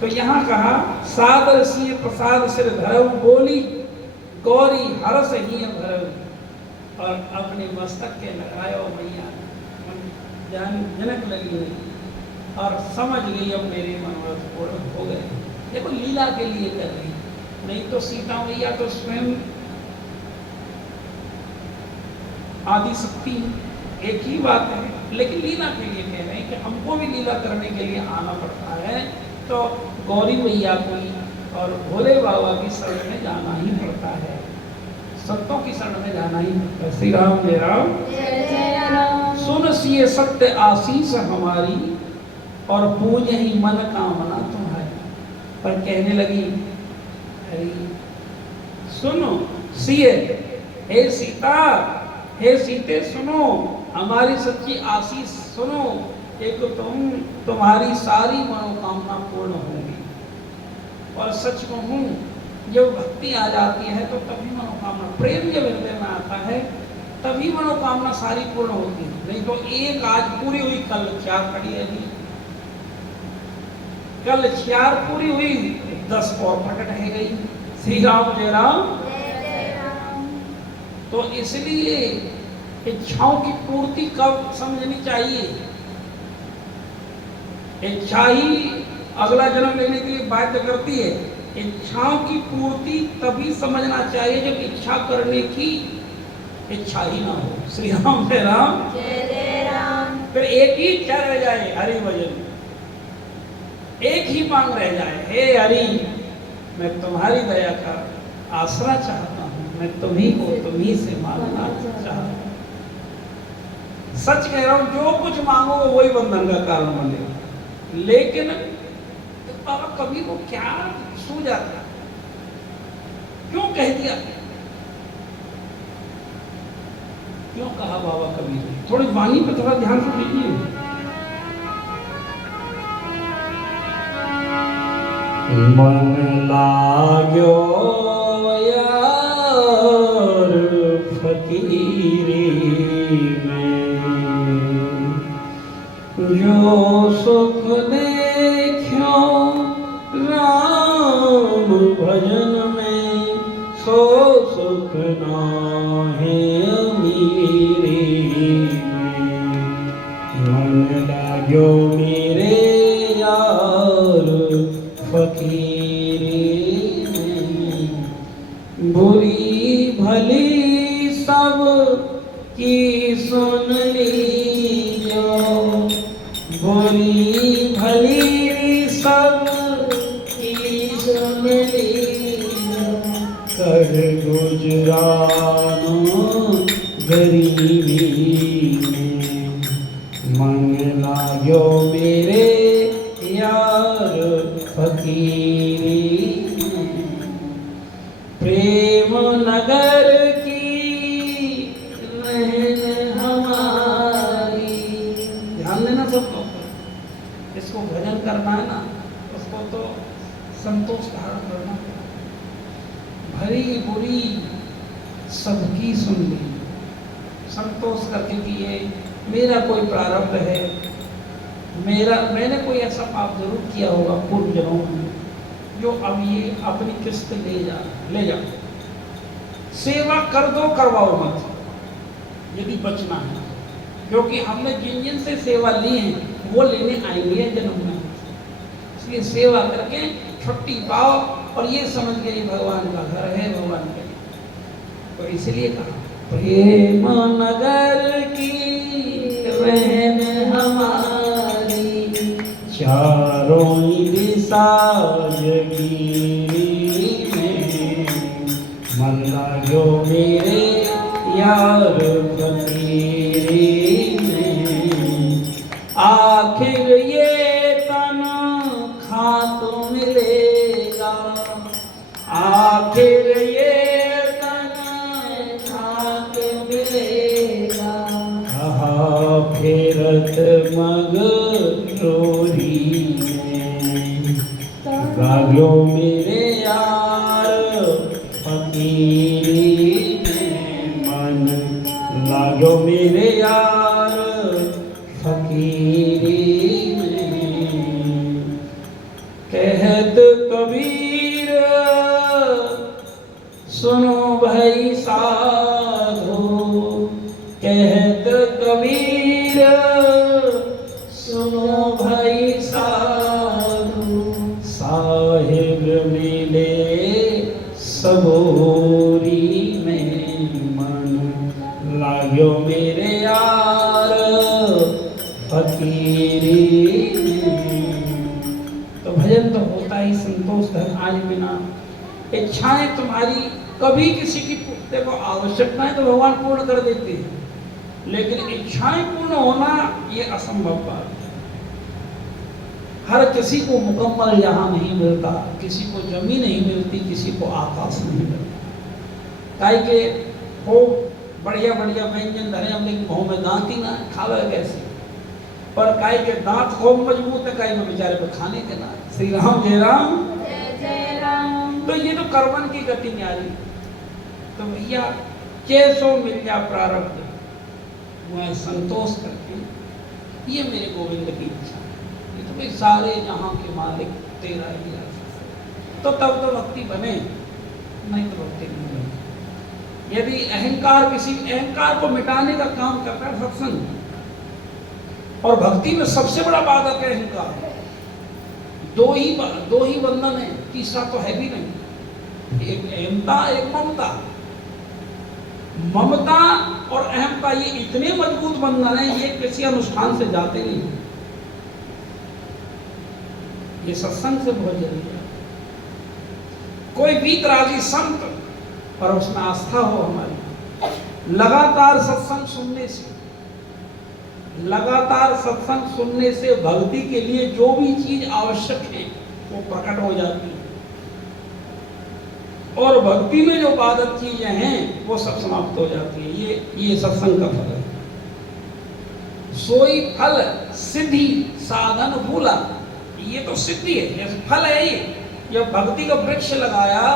तो यहाँ कहा सादर सिय प्रसाद सिर धरऊ बोली गौरी हरस ही भरऊ, और अपने मस्तक के लगायो मैया जनक लगी हुई और समझ गई अब मेरे मनोरथ पूर्ण हो गए। देखो लीला के लिए कर रही, नहीं तो सीता मैया तो स्वयं आदि शक्ति एक ही बात है, लेकिन लीला के लिए कह रहे हैं कि हमको भी लीला करने के लिए आना पड़ता है, तो गौरी मैया को और भोले बाबा की शरण में जाना ही पड़ता है, संतों की शरण में जाना ही पड़ता है। श्री राम जय राम। सुन सिए सत्य आशीष हमारी और पूज ही मन कामना तुम्हारी। पर कहने लगी अरे सुनो सिए, हे सीता, हे सीते सुनो, हमारी सच्ची आशीष सुनो, एक तुम्हारी सारी मनोकामना पूर्ण होगी। और सच कहूं जब भक्ति आ जाती है तो तभी मनोकामना, प्रेम जब हृदय में आता है तभी मनोकामना सारी पूर्ण होती है। नहीं तो एक आज पूरी हुई कल 4 खड़ी रहेगी, कल 4 पूरी हुई 10 और प्रकट है गई। श्री राम जय राम। तो इसलिए इच्छाओं की पूर्ति कब समझनी चाहिए? इच्छा ही अगला जन्म लेने के लिए बाध्य करती है। इच्छाओं की पूर्ति तभी समझना चाहिए जब इच्छा करने की इच्छा ही ना हो। श्री राम जय राम। फिर एक ही इच्छा रह जाए, हरि भजन, एक ही मांग रह जाए, हे हरि मैं तुम्हारी दया का आसरा चाहता हूँ, मैं तुम्ही को तुम्ही से मांगना चाहता हूँ। सच कह रहा हूँ, जो कुछ मांगो वही बंधन का कारण बनेगा। लेकिन तो बाबा कभी को क्या सो जाता, क्यों कह दिया, क्यों कहा बाबा कभी? थोड़ी वाणी पे थोड़ा ध्यान से दीजिए। मन लाग्यो यार फकीरी में, जो सुख देखो राम भजन में, सो सुख नाहे मेरे में। मन लाग्यो मेरे यार फकीरी में, बुरी भली सब की सुन लीजो, बुरी भली सब की सुन लीजो, कर गुजरानो गरीबी में। मन लाग्यो मेरे यार फकीरी में, प्रेम नगर की रहन हमारी। ध्यान देना सबको, इसको भजन करना है ना, उसको तो संतोष धारण करना है। भरी बुरी सबकी सुन ली, संतोष करके कि ये मेरा कोई प्रारब्ध है, मैंने कोई ऐसा पाप जरूर किया होगा पूर्व जन्मों में, जो अब ये अपनी किस्त ले जा। सेवा कर दो, करवाओ मत, यदि बचना है, क्योंकि हमने जिन जिन से सेवा ली है वो लेने आएंगे जन्म में। इसलिए सेवा करके छुट्टी पाओ और ये समझ के भगवान का घर है, भगवान के। तो इसलिए कहा प्रेम नगर की रहन हमारी, चारों दिशा जगीरी में। मन लाग्यो मेरे यार फकीरी में, आखिर ये तन खा तो मिलेगा, आखिर ये फेरत मग रोरी में। लाग्यो मेरे यार फकीरी में, मन लाग्यो मेरे यार फकीरी में। कह कबीर सुनो भाई साधो, कहत कबीर सुनो भाई साधो, साहिब मिले सबोरी में मन, लाग्यो मेरे यार फकीरी में। तो भजन तो होता ही संतोष धन आज बिना। इच्छाएं तुम्हारी कभी किसी की देखो आवश्यकताएं तो भगवान पूर्ण कर देते हैं, लेकिन इच्छाएं पूर्ण होना ये असंभव बात है। हर किसी को मुकम्मल यहाँ नहीं मिलता, किसी को जमीन नहीं मिलती, किसी को आकाश नहीं मिलता। काहे के हो बढ़िया बढ़िया व्यंजन धरे हम, लेकिन मुँह में दांत ही ना खावे कैसे। पर काहे के दांत खूब मजबूत है, काहे में बेचारे को खाने के ना। श्री राम जय राम जय जय राम। तो ये तो कर्मन की गति न्यारी। तो भैया कैसो मिल जा प्रारब्ध, वह संतोष करके, ये मेरे गोविंद की इच्छा है। ये तो भाई सारे जहां के मालिक तेरा ही है। तो तब तो भक्ति बने, नहीं तो भक्ति नहीं बने। यदि अहंकार, किसी अहंकार को मिटाने का काम करता है सत्संग, और भक्ति में सबसे बड़ा बाधक है अहंकार। दो ही बंधन है, तीसरा तो है भी नहीं। एक अहमता, एक ममता। ममता और अहमता ये इतने मजबूत बंधन है, ये किसी अनुष्ठान से जाते नहीं। ये सत्संग से बहुत जरूरी है। कोई वीतरागी संत और उसमें आस्था हो हमारी, लगातार सत्संग सुनने से, लगातार सत्संग सुनने से भक्ति के लिए जो भी चीज आवश्यक है वो प्रकट हो जाती है, और भक्ति में जो बाधक चीजें हैं वो सब समाप्त हो जाती है। ये सत्संग का फल है। सोई फल सिद्धि साधन भूला, ये तो सिद्धि है, ये फल है। ये जब भक्ति का वृक्ष लगाया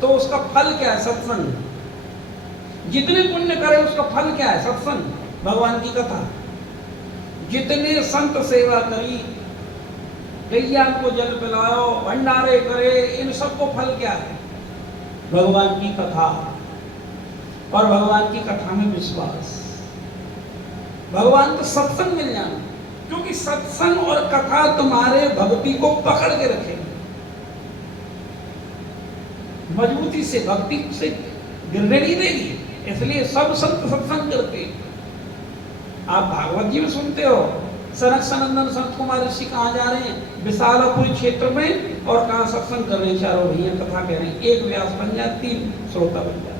तो उसका फल क्या है? सत्संग। जितने पुण्य करे उसका फल क्या है? सत्संग, भगवान की कथा। जितने संत सेवा करी, गैया को जल पिलाओ, भंडारे करे, इन सबको फल क्या है? भगवान की कथा, और भगवान की कथा में विश्वास। भगवान को सत्संग मिल जाना, क्योंकि सत्संग और कथा तुम्हारे भक्ति को पकड़ के रखेगी मजबूती से, भक्ति से गिरने नहीं देगी। इसलिए सब संत सत्संग करते हैं। आप भागवत जी में सुनते हो, सनक सनंदन संत कुमार ऋषि कहाँ जा रहे हैं? विशालापुरी क्षेत्र में, और कहाँ सत्संग कर रहे हैं? चारों भैया कथा कह रहे हैं। एक व्यास बन जाए, 3 श्रोता बन जाए।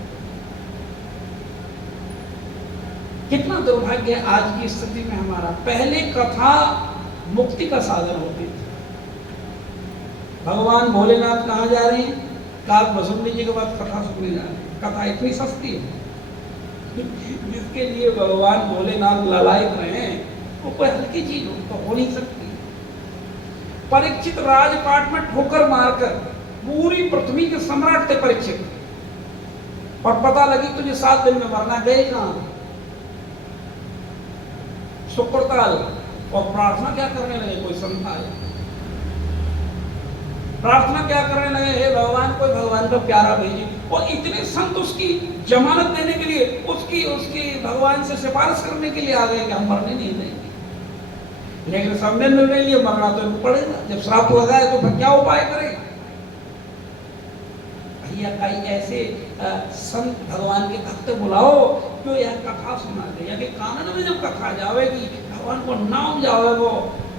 कितना दुर्भाग्य है आज की स्थिति में हमारा। पहले कथा मुक्ति का साधन होती थी। भगवान भोलेनाथ कहाँ जा रहे हैं? काक भसुंडी जी के बाद कथा सुनने जा रहे हैं। कथा इतनी सस्ती है जिसके लिए भगवान भोलेनाथ ललायत रहे हैं, वो कोई हल्की चीज हो नहीं सकती। परीक्षित राजपाट में ठोकर मारकर, पूरी पृथ्वी के सम्राट थे परीक्षित, और पता लगी तुझे 7 दिन में मरना, गए कहां? सुक्रताल। और प्रार्थना क्या करने लगे? कोई संत आया, प्रार्थना क्या करने लगे? हे भगवान, कोई भगवान का प्यारा भेजिए। और इतने संत उसकी जमानत देने के लिए, उसकी भगवान से सिफारिश करने के लिए आ गए कि हम मरने नहीं देंगे। लेकिन सबने निर्णय लिया मरना तो इनको पड़ेगा। जब श्राप लगाए तो फिर क्या उपाय करें? भैया कई ऐसे संत भगवान के भक्त बुलाओ जो यह कथा सुना दे, या कि कानन में जब कथा जाएगी, भगवान को नाम जाओगे,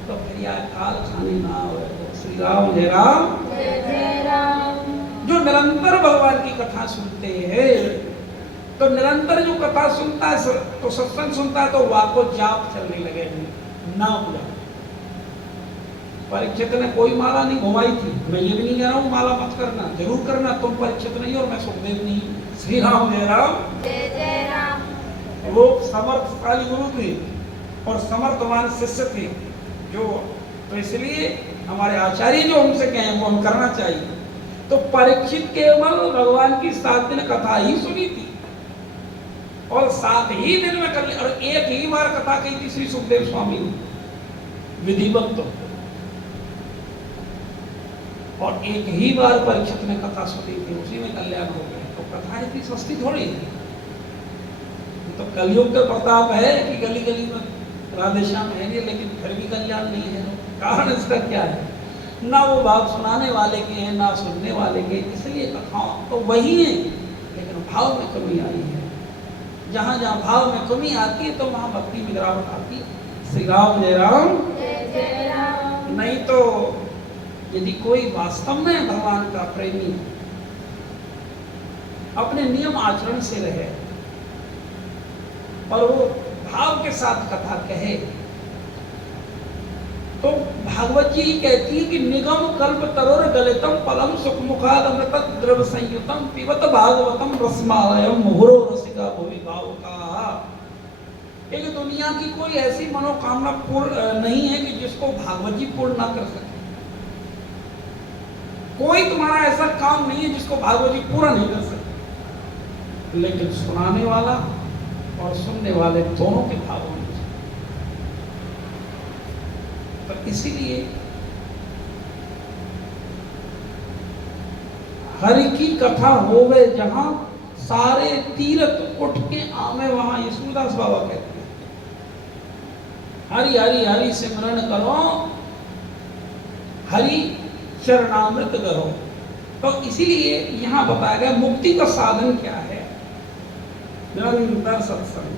तो फिर यह काल खाने ना हो। श्री राम जय राम जय जय राम। जो निरंतर भगवान की कथा सुनते हैं, तो निरंतर जो कथा सुनता है, तो सत्संग सुनता है, तो वाको जाप चलने लगे, नाम जाप। परीक्षित ने कोई माला नहीं घुमाई थी। मैं ये भी नहीं कह रहा हूँ माला मत करना, जरूर करना। तुम परीक्षित नहीं और मैं सुखदेव नहीं। श्री राम जय राम जय जय राम। वो समर्थशाली गुरु थे और समर्थवान शिष्य थे, जो तो इसलिए हमारे आचार्य जो हमसे कहें वो हम करना चाहिए। तो परीक्षित केवल भगवान की 7 दिन कथा ही सुनी थी, और 7 ही दिन में कर ली, और एक ही बार कथा कही थी श्री सुखदेव स्वामी ने विधिवत। और एक ही बार परीक्षित ने कथा सुनी थी, उसी में कल्याण हो गया। तो कथा इतनी सस्ती थोड़ी है। तो कलयुग का प्रताप है कि गली गली में राधेश्याम है नहीं, लेकिन फिर भी कल्याण नहीं है। कारण इसका क्या है? ना वो भाव सुनाने वाले के हैं, ना सुनने वाले के, इसलिए कथाओं तो वही है, लेकिन भाव में कमी आई है। जहाँ जहाँ भाव में कमी आती है तो वहाँ भक्ति में गिरावट आती है। श्री राम जय राम। जय राम। नहीं तो यदि कोई वास्तव में भगवान का प्रेमी अपने नियम आचरण से रहे और वो भाव के साथ कथा कहे, तो भागवत जी कहती है कि निगम कल्प तरोर गलितम पलम सुख मुखाद अमृत द्रव संयुतम पिबत भागवतम रसमालयम मुहुरो रसिका भुवि भावुका। एक दुनिया की कोई ऐसी मनोकामना पूर्ण नहीं है कि जिसको भागवत जी पूर्ण ना कर सके। कोई तुम्हारा ऐसा काम नहीं है जिसको भागवत जी पूरा नहीं कर सकते, लेकिन सुनाने वाला और सुनने वाले दोनों के भाव होने चाहिए। तो इसीलिए हरि की कथा होवे जहां सारे तीर्थ उठ के आवे वहां, यशोदास बाबा कहते हैं हरि हरि हरि सिमरन करो, हरि चरणामृत करो। तो इसीलिए यहां बताया गया मुक्ति का साधन क्या है? निरंतर सत्संग।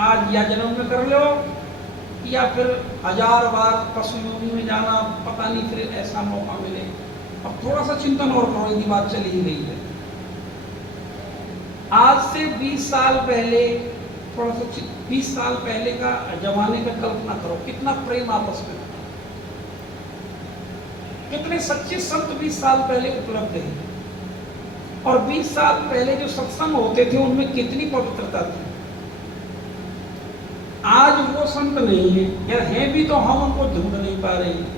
आज या जन्म में कर लो या फिर 1000 बार पशु योनि में जाना, पता नहीं फिर ऐसा मौका मिले। अब थोड़ा सा चिंतन और करो, यदि बात चली ही गई है। आज से 20 साल पहले, थोड़ा सा 20 साल पहले का जमाने का कल्पना करो, कितना प्रेम आपस में, कितने सच्चे संत 20 साल पहले उपलब्ध है। और 20 साल पहले जो सत्संग होते थे उनमें कितनी पवित्रता थी। आज वो संत नहीं है, या हैं भी तो हम उनको ढूंढ नहीं पा रहे हैं।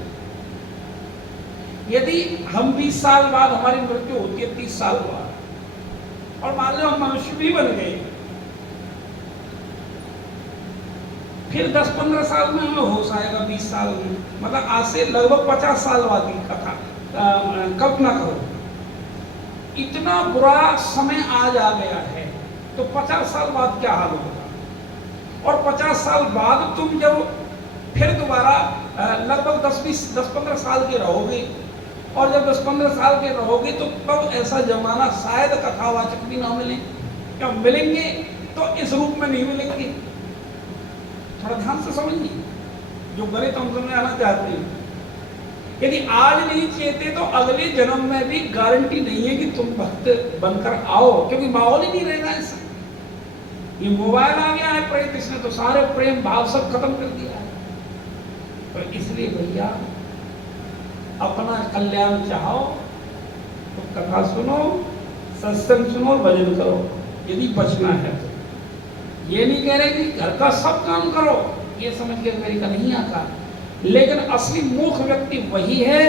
यदि हम 20 साल बाद हमारी मृत्यु होती है, 30 साल बाद, और मान लो हम मनुष्य भी बन गए, फिर 10-15 साल में हमें होश आएगा, 20 साल में, मतलब आज से लगभग 50 साल बाद की कथा कल्पना करो। इतना बुरा समय आज आ गया है, तो 50 साल बाद क्या हाल होगा? और 50 साल बाद तुम जब फिर दोबारा लगभग 10-15 साल के रहोगे, और जब 10-15 साल के रहोगे तो तब ऐसा जमाना शायद कथावाचक भी ना मिले, क्या मिलेंगे तो इस रूप में नहीं मिलेंगे। थोड़ा ध्यान से समझिए, जो गणित हम समझ आना चाहते हैं। यदि आज नहीं चेते तो अगले जन्म में भी गारंटी नहीं है कि तुम भक्त बनकर आओ, क्योंकि माहौल ही नहीं रहेगा ऐसा। ये मोबाइल आ गया है प्रेम, इसने तो सारे प्रेम भाव सब खत्म कर दिया है। तो इसलिए भैया अपना कल्याण चाहो तो कथा सुनो, सत्संग सुनो, भजन करो, यदि बचना है तो। ये नहीं कह रहे कि घर का सब काम करो, ये समझ के अमेरिका नहीं आता। लेकिन असली मूर्ख व्यक्ति वही है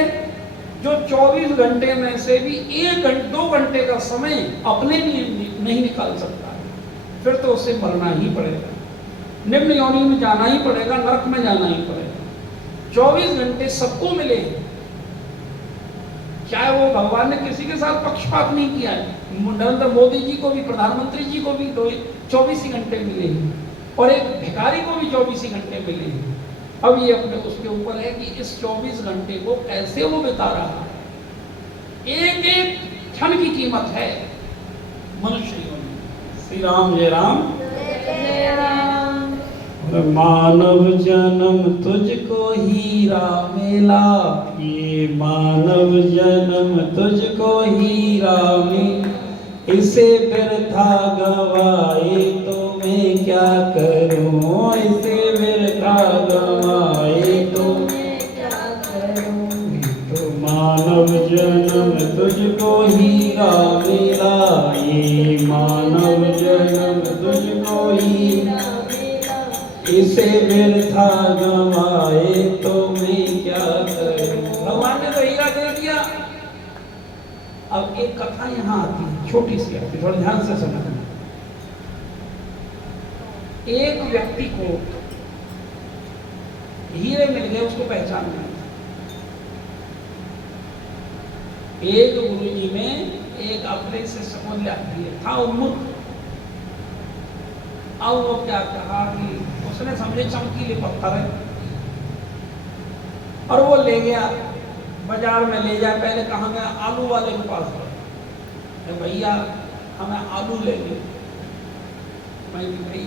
जो 24 घंटे में से भी 1-2 घंटे का समय अपने लिए नहीं निकाल सकता है। फिर तो उसे मरना ही पड़ेगा, निम्न योनि में जाना ही पड़ेगा, नरक में जाना ही पड़ेगा। 24 घंटे सबको मिले, चाहे वो भगवान ने किसी के साथ पक्षपात नहीं किया है। नरेंद्र मोदी जी को भी, प्रधानमंत्री जी को भी 24 ही घंटे मिले हैं, और एक भिखारी को भी 24 ही घंटे मिले हैं। अब ये अपने उसके ऊपर है कि इस 24 घंटे को कैसे वो बिता रहा है। एक एक क्षण की कीमत है मनुष्य जीवन में। श्री राम जय राम। जय राम। मानव जन्म तुझको हीरा मिला, ये मानव जन्म तुझको हीरा मिला, इसे व्यर्था गवाए तो मैं क्या करूं, इसे व्यर्था गवाए तो मैं क्या करूं। तो मानव जन्म तुझको हीरा मिला, ये मानव जन्म तुझको हीरा, इसे व्यर्था गवाए तो मैं क्या करूं। भगवान ने तो हीरा दे दिया। अब एक कथा यहाँ आती है, छोटी सी आती है, थोड़ा ध्यान से समझना। एक व्यक्ति को हीरे मिल गए, उसको पहचान नहीं। एक गुरुजी ने एक अपने से समझ लिया था उन्मुख। अब वो क्या कहा कि उसने समझे चमकीले पत्थर है और वो ले गया बाजार में, ले जाए। पहले कहाँ गया, आलू वाले के पास गया, भैया हमें आलू लेंगे। मैं भाई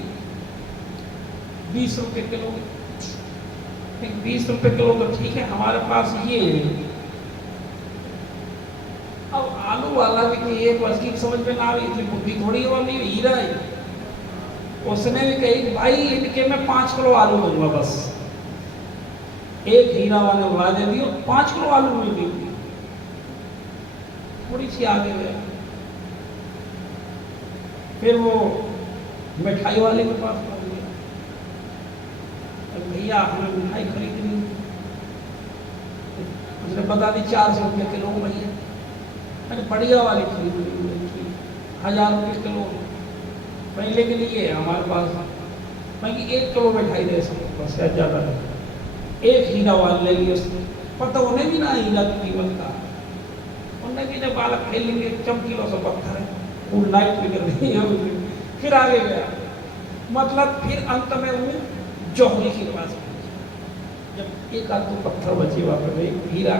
20 रुपए किलो। 20 रुपए किलो तो ठीक है, हमारे पास ये है। अब आलू वाला भी कि एक वर्ष की समझ में ना आ रही, इतनी बुद्धि थोड़ी वाली हीरा है। उसने भी कही भाई इनके मैं 5 किलो आलू दूंगा बस। एक हीरा वाले उड़ा दे दियो, 5 किलो आलू मिल गई। थोड़ी सी आगे गए, फिर वो मिठाई वाले के पास पहुंच गया, भैया हमें मिठाई खरीदनी। उसने बता दी 400 रुपये किलो भैया। मैंने बढ़िया वाली खरीदनी, 1000 रुपये किलो। पहले के लिए हमारे पास मैं कि 1 किलो मिठाई दे सकूँ बस, ज़्यादा नहीं। एक हीरा वाले ले लिया उसने, पता उन्हें भी ना हीरा की कीमत का। उन्होंने कि जब बालक खेल लेंगे चमकीलों से पत्थर है, वो लाइट भी कर दी है। फिर आगे गया, मतलब फिर अंत में वो जौहरी के पास पहुंचा। जब एक आध तो पत्थर बची वहाँ पे हीरा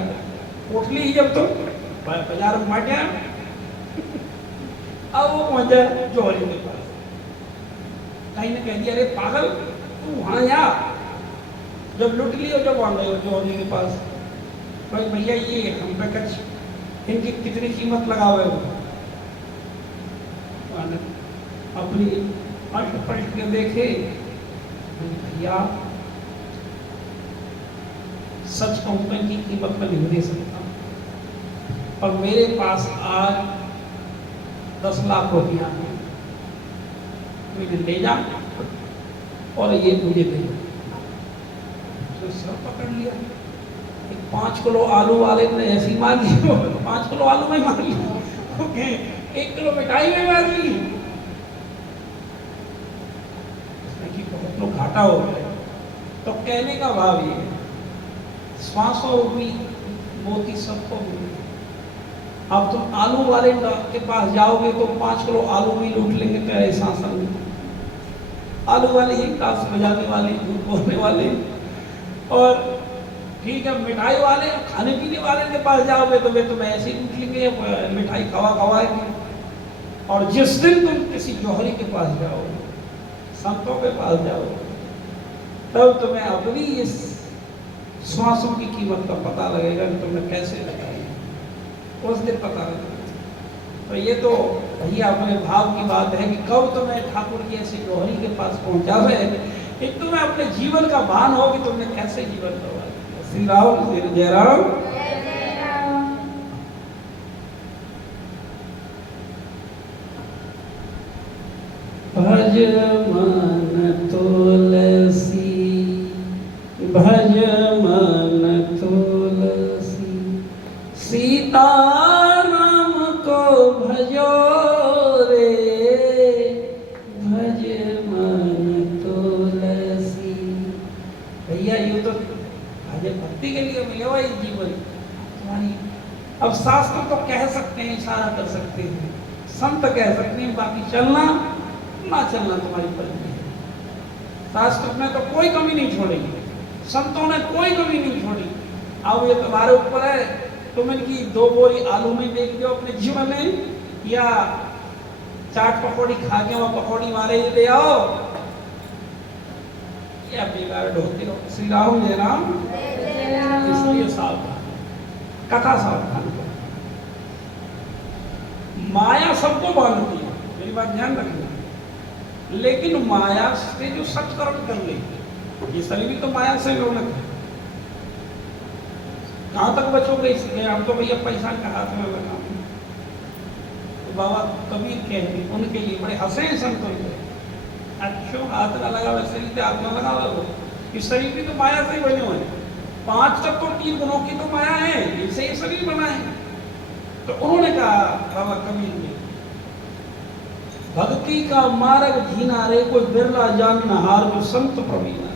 पोटली ही जब तो बाजार में मार गया। अब वो पहुंचा जौहरी के पास। कहीं ने कह दिया अरे पागल तू वहाँ जा, जब लुट लियो जब वहाँ गए जौहरी के पास। भाई भैया ये हम पे कच इनकी कितनी कीमत लगावे हो। अपनी पलट पलट के देखे, भैया सच कहूं की कीमत में नहीं दे सकता, और मेरे पास आज 10 लाख रुपया है, मुझे ले जा और ये मुझे दे। तो सर पकड़ लिया। 5 किलो आलू वाले ने ऐसी मार ली, 5 किलो आलू में मार ली, 1 किलो मिठाई में मार ली। बहुत लोग घाटा हो गए। तो कहने का भाव ये, श्वासों रूपी मोती सबको मिले। अब तुम आलू वाले के पास जाओगे तो 5 किलो आलू भी लूट लेंगे तेरे शासन में। आलू वाले ही काश बजाने वाले, झूठ बोलने वाले। और ठीक है मिठाई वाले, खाने पीने वाले के पास जाओगे तो वे तुम्हें ऐसे ही लूट लेंगे, मिठाई खवा खवाएंगे। और जिस दिन तुम किसी जौहरी के पास जाओगे, संतों के पास जाओगे, तब तुम्हें अपनी इस श्वासों की कीमत का पता लगेगा कि तुमने कैसे लगाई, उस दिन पता लगेगा। तो ये तो भैया अपने भाव की बात है कि कब तुम्हें ठाकुर जी ऐसे जौहरी के पास पहुंचावे, एक तुम्हें अपने जीवन का भान हो कि तुमने कैसे जीवन करवाया। श्री राम, श्री जय राम। भज मन तुलसी, भज मन तुलसी, सीताराम को भजो रे, भज मन तुलसी। भैया ये तो भजन भक्ति के लिए मिले हुआ जीवन तुम्हारी। अब शास्त्र तो कह सकते हैं, इशारा कर सकते हैं, संत कह सकते हैं, बाकी चलना ना चलना तुम्हारी पलटी है। शास्त्र ने तो कोई कमी नहीं छोड़ी, संतों ने कोई कमी नहीं छोड़ी। अब ये तुम्हारे ऊपर है, तुम इनकी 2 बोरी आलू में देख दो अपने जीवन में, या चाट पकौड़ी खा के वहां पकौड़ी मारे ले आओ, या बेकार ढोते हो। श्री राम जय राम। इसलिए सावधान, कथा सावधान करो। माया सबको बांधती है, मेरी बात ध्यान रखना। लेकिन माया से जो सत्कर्म कर ले, ये शरीर भी तो माया से लोलक है। कहाँ तक बचोगे इसलिए? हम तो भैया पैसा का हाथ में लगा। तो बाबा कबीर कहते उनके लिए बड़े हंसे संतों को, अच्छो हाथ ना लगा शरीर से हाथ ना लगा वो, इस शरीर भी तो माया से ही बने हुए हैं। 5 तत्व 3 गुणों की तो माया है, इसे ये शरीर बना है। तो उन्होंने कहा बाबा कबीर ने, भक्ति का मार्ग धीना रे, कोई बिरला जान हार जो संत प्रवीण।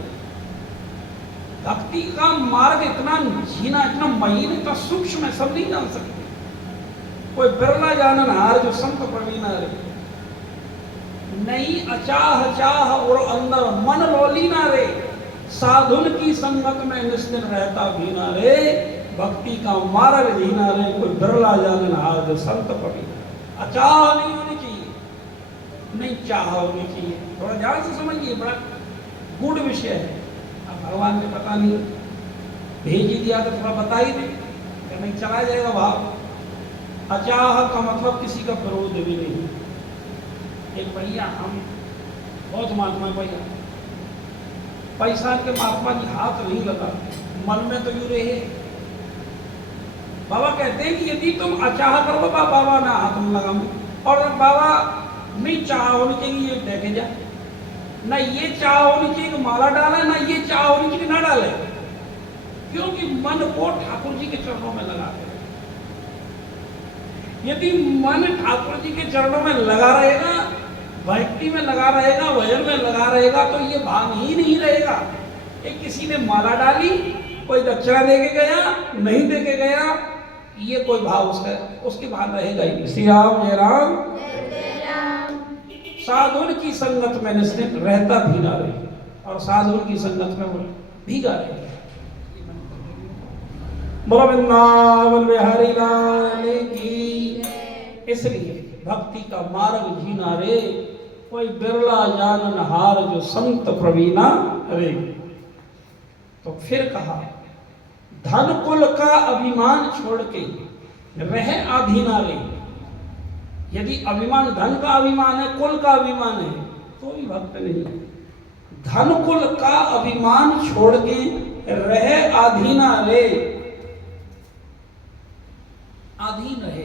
भक्ति का मार्ग इतना झीना, इतना महीन, इतना सूक्ष्म है, सब नहीं जान सकते। कोई बिरला जानन हार जो संत प्रवीण रे। नहीं अचाह चाह और अंदर मन लोली ना रे, साधुन की संगत में निस्दिन रहता भी ना रे, भक्ति का मार्ग जीना रे। कोई बिरला जानन हार जो संत प्रवीण। अचाह नहीं होनी चाहिए, नहीं चाह होनी चाहिए। थोड़ा ध्यान से समझिए, बड़ा गूढ़ विषय है। अब भगवान ने पता नहीं भेज ही दिया तो थोड़ा बता ही दे, नहीं चला जाएगा भाव। अचाह का मतलब किसी का विरोध भी नहीं। एक भैया, हम बहुत महात्मा भैया, पैसा के महात्मा जी हाथ नहीं लगा, मन में तो यूं रहे। बाबा कहते हैं कि यदि तुम अचाह करो बाबा ना हाथ में लगाऊं, और बाबा नहीं चाह होनी चाहिए ये देखे जा, ना ये चाह होनी चाहिए कि माला डाले, ना ये चाह होनी चाहिए कि ना डाले, क्योंकि मन को ठाकुर जी के चरणों में लगा दे। यदि मन ठाकुर जी के चरणों में लगा रहेगा, भक्ति में लगा रहेगा, भजन में लगा रहेगा, तो ये भान ही नहीं रहेगा। एक किसी ने माला डाली, कोई दक्षिणा दे के गया, नहीं दे के गया, ये कोई भाव उसका उसके भान रहेगा ही। श्री राम जय राम। साधुन की संगत में निश्चित रहता भी ना रहे, और साधुन की संगत में वो भीगा रहे। बोलो वृंदावन बिहारी लाल की। इसलिए भक्ति का मार्ग जीना रे, कोई बिरला जानन हार जो संत प्रवीणा रे। तो फिर कहा, धन कुल का अभिमान छोड़ के रह आधीना रे। यदि अभिमान धन का अभिमान है, कुल का अभिमान है, तो भी भक्त नहीं। धन कुल का अभिमान छोड़ के रह आधीना रे। आधीन रहे,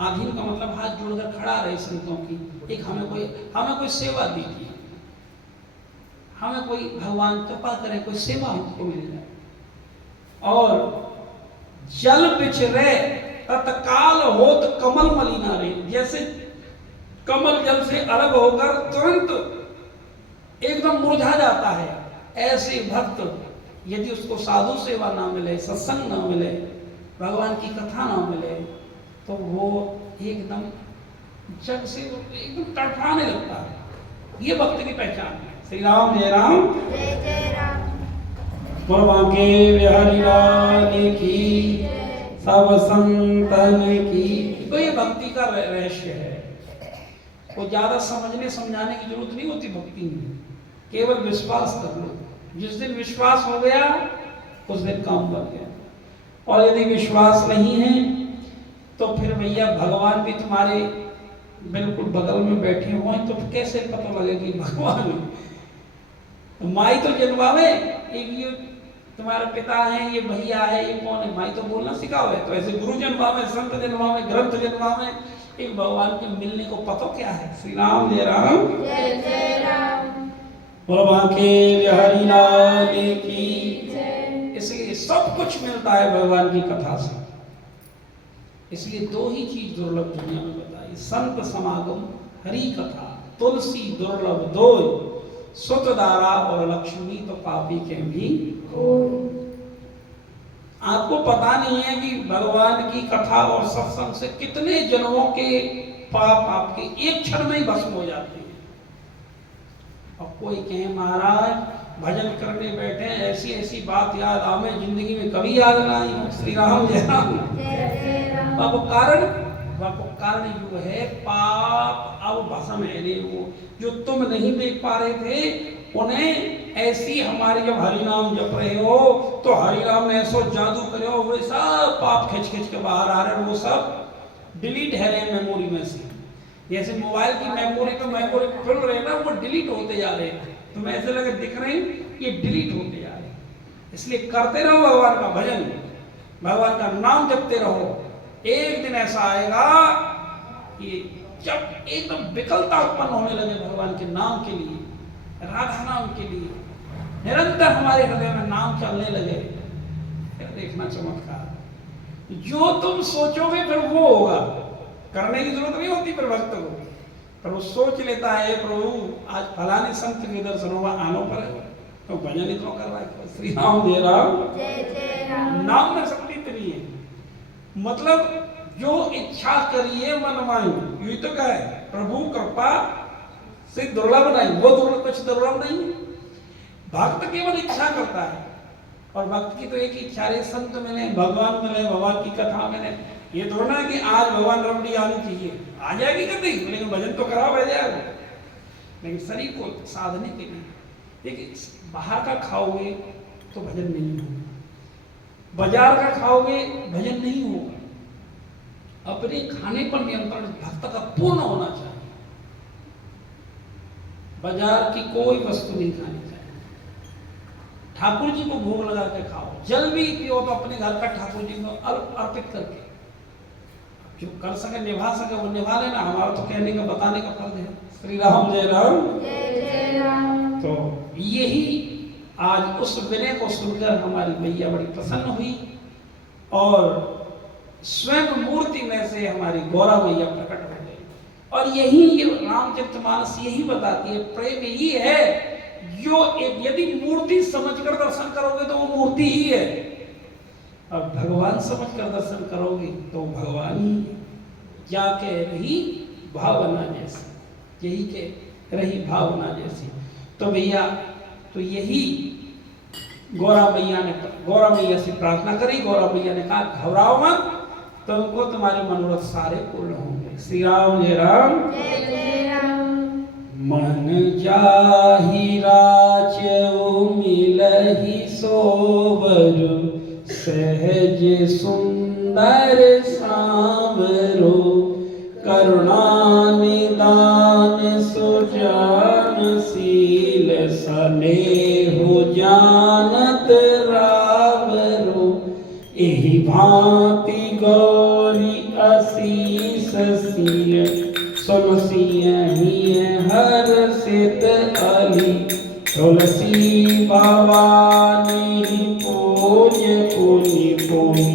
आधीन का मतलब हाथ जोड़कर खड़ा रहे संतों की। एक हमें कोई सेवा दीजिए, हमें कोई भगवान कृपा करे, कोई सेवा हमको मिल जाए। और जल बिछरे तत्काल होत कमल मलिना रे। जैसे कमल जल से अलग होकर तुरंत एकदम मुरझा जाता है, ऐसे भक्त यदि उसको साधु सेवा ना मिले, सत्संग ना मिले, भगवान की कथा ना मिले, तो वो एकदम जग से एकदम तड़फाने लगता है। ये भक्त की पहचान है। श्री राम जय राम। जय जय राम। के बिहारी लाल की, सब संतन की। तो ये भक्ति का रहस्य है। वो ज्यादा समझने समझाने की जरूरत नहीं होती भक्ति में, केवल विश्वास कर लो। जिस दिन विश्वास हो गया उस दिन काम बन गया। और यदि विश्वास नहीं है तो फिर भैया भगवान भी तुम्हारे बिल्कुल बगल में बैठे हुए हैं, तो कैसे पता लगेगी भगवान। माई तो जन्मावे, एक ये तुम्हारे पिता है, ये भैया है, ये कौन है, माई तो बोलना सिखाओ है। तो ऐसे गुरु जन्मावे, संत जन्मावे, ग्रंथ जन्मावे, एक भगवान के मिलने को पता क्या है। श्री राम जय राम। जय जय राम। के बिहारी लाल की। इसलिए सब कुछ मिलता है भगवान की कथा से। इसलिए दो ही चीज दुर्लभ दुनिया में बताई, संत समागम, हरि कथा। तुलसी दुर्लभ दो, सुतदारा और लक्ष्मी तो पापी के भी। आपको पता नहीं है कि भगवान की कथा और सत्संग से कितने जन्मों के पाप आपके एक क्षण में ही भस्म हो जाते हैं। और कोई कहे महाराज भजन करने बैठे, ऐसी ऐसी बात याद आवे, जिंदगी में कभी याद ना आई हो। श्री राम जय राम। अब कारण जो है पाप, अब भस्म है नहीं। वो जो तुम नहीं देख पा रहे थे उन्हें, ऐसी हमारी जब हरि नाम जप रहे हो तो हरि नाम ने ऐसा जादू करे हो, वो सब पाप खिंच खिंच के बाहर आ रहे हैं, वो सब डिलीट है रहे मेमोरी में से। जैसे मोबाइल की मेमोरी खुल रहे हैं ना, वो डिलीट होते जा रहे हैं। तुम्हें ऐसे लगे दिख रहे हैं ये डिलीट होते जा रहे हैं। इसलिए करते रहो भगवान का भजन, भगवान का नाम जपते रहो। एक दिन ऐसा आएगा कि जब एकदम विकलता उत्पन्न होने लगे भगवान के नाम के लिए, राधा नाम के लिए, निरंतर हमारे हृदय में नाम चलने लगे, फिर देखना चमत्कार। जो तुम सोचोगे फिर वो होगा। करने की जरूरत नहीं होती फिर भक्त को, पर वो सोच लेता है प्रभु आज फलाने संत के दर्शन हुआ, आनो पर तो भजन इतना कर रहा है। श्री राम जय राम। जय जय राम। नाम में शक्ति इतनी है, मतलब जो इच्छा करिए मन माई, ये तो क्या है, प्रभु कृपा से दुर्लभ नहीं, वो दुर्लभ कुछ दुर्लभ नहीं है। भक्त केवल इच्छा करता है, और भक्त की तो एक ही इच्छा है, संत मिले, भगवान मिले, भगवान की कथा मिले। ये थोड़ा ना कि आज भगवान रमणी आनी चाहिए, आ जाएगी कभी, लेकिन भजन तो खराब है जाएगा। लेकिन शरीर को साधने के लिए, देखिए बाहर का खाओगे तो भजन नहीं होगा, बाजार का खाओगे भजन नहीं होगा। अपने खाने पर नियंत्रण भक्त का पूर्ण होना चाहिए। बाजार की कोई वस्तु नहीं खानी चाहिए। ठाकुर जी को भोग लगा के खाओ, जल भी पियो तो अपने घर का ठाकुर जी को अर्पित करके, जो कर सके निभा सके वो निभा लेना। हमारा तो कहने का बताने का फर्ज है। श्री राम जय राम जय जय राम। तो यही आज उस विनय को सुनकर हमारी मैया बड़ी प्रसन्न हुई, और स्वयं मूर्ति में से हमारी गौरा मैया प्रकट हो गई। और यही ये रामचरितमानस यही बताती है, प्रेम यही है, जो यदि मूर्ति समझकर दर्शन करोगे तो वो मूर्ति ही है, और भगवान समझकर दर्शन करोगे तो भगवान ही है। जाके रही भावना जैसी, यही के रही भावना जैसी। तो भैया, तो यही गौरा मैया से प्रार्थना करी। गौरा मैया ने कहा घबराओ मत, तुमको तुम्हारे मनोरथ सारे पूर्ण होंगे। श्री राम जय राम जय जय राम। मन जाहि राचउ मिलहि सोवर, सहज सुंदर सांवरो, करुणा निदान सुजान शील, स्नेहु जानत रावरो, एहि भांति गौरी असीस सिय, सुन सियहि हर्षित अली, तुलसी भवानी पूज पुनि पुनि,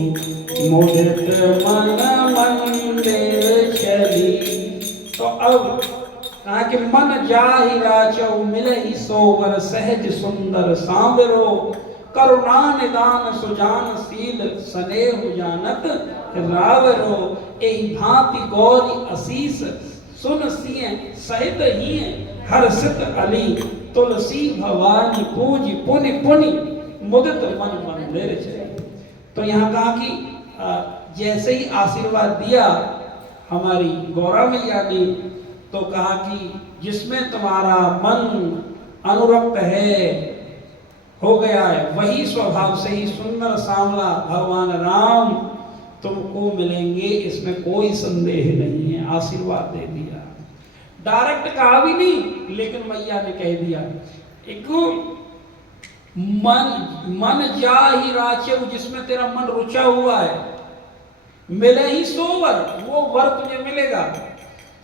मुदित मन मंदिर चली। तो अब कहा कि मन जाहि राचउ मिलहि सोवर, सहज सुंदर सांवरो, करुणा निदान सुजान शील, स्नेहु जानत रावरो, एहि भांति गौरी असीस, सुन सिय सहित ही हर्षित अली, तुलसी भवानी पूज पुनि पुनि, मुदित मन मंदिर चली। तो यहाँ कहा कि जैसे ही आशीर्वाद दिया हमारी गौरा मैया ने, तो कहा कि जिसमें तुम्हारा मन अनुरक्त है, हो गया है, वही स्वभाव से ही सुंदर सांवला भगवान राम तुमको मिलेंगे, इसमें कोई संदेह नहीं है। आशीर्वाद दे दिया, डायरेक्ट कहा भी नहीं, लेकिन मैया ने कह दिया। एक मन जाहि राचउ, जिसमें तेरा मन रुचा हुआ है, मिले ही सोवर, वो वर तुझे मिलेगा।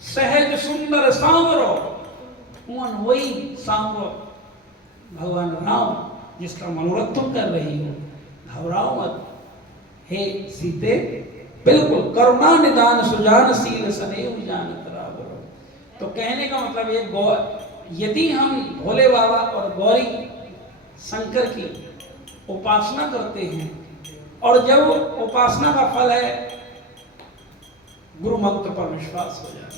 सहज सुंदर सांवरो, वही सांवरो भगवान राम जिसका मनोरथ तुम कर रही हो। घबराओ मत हे सीते, बिल्कुल करुणा निदान सुजान शील, स्नेहु जानत रावरो। तो कहने का मतलब ये, यदि हम भोले बाबा और गौरी शंकर की उपासना करते हैं, और जब उपासना का फल है गुरु मंत्र पर विश्वास हो जाना,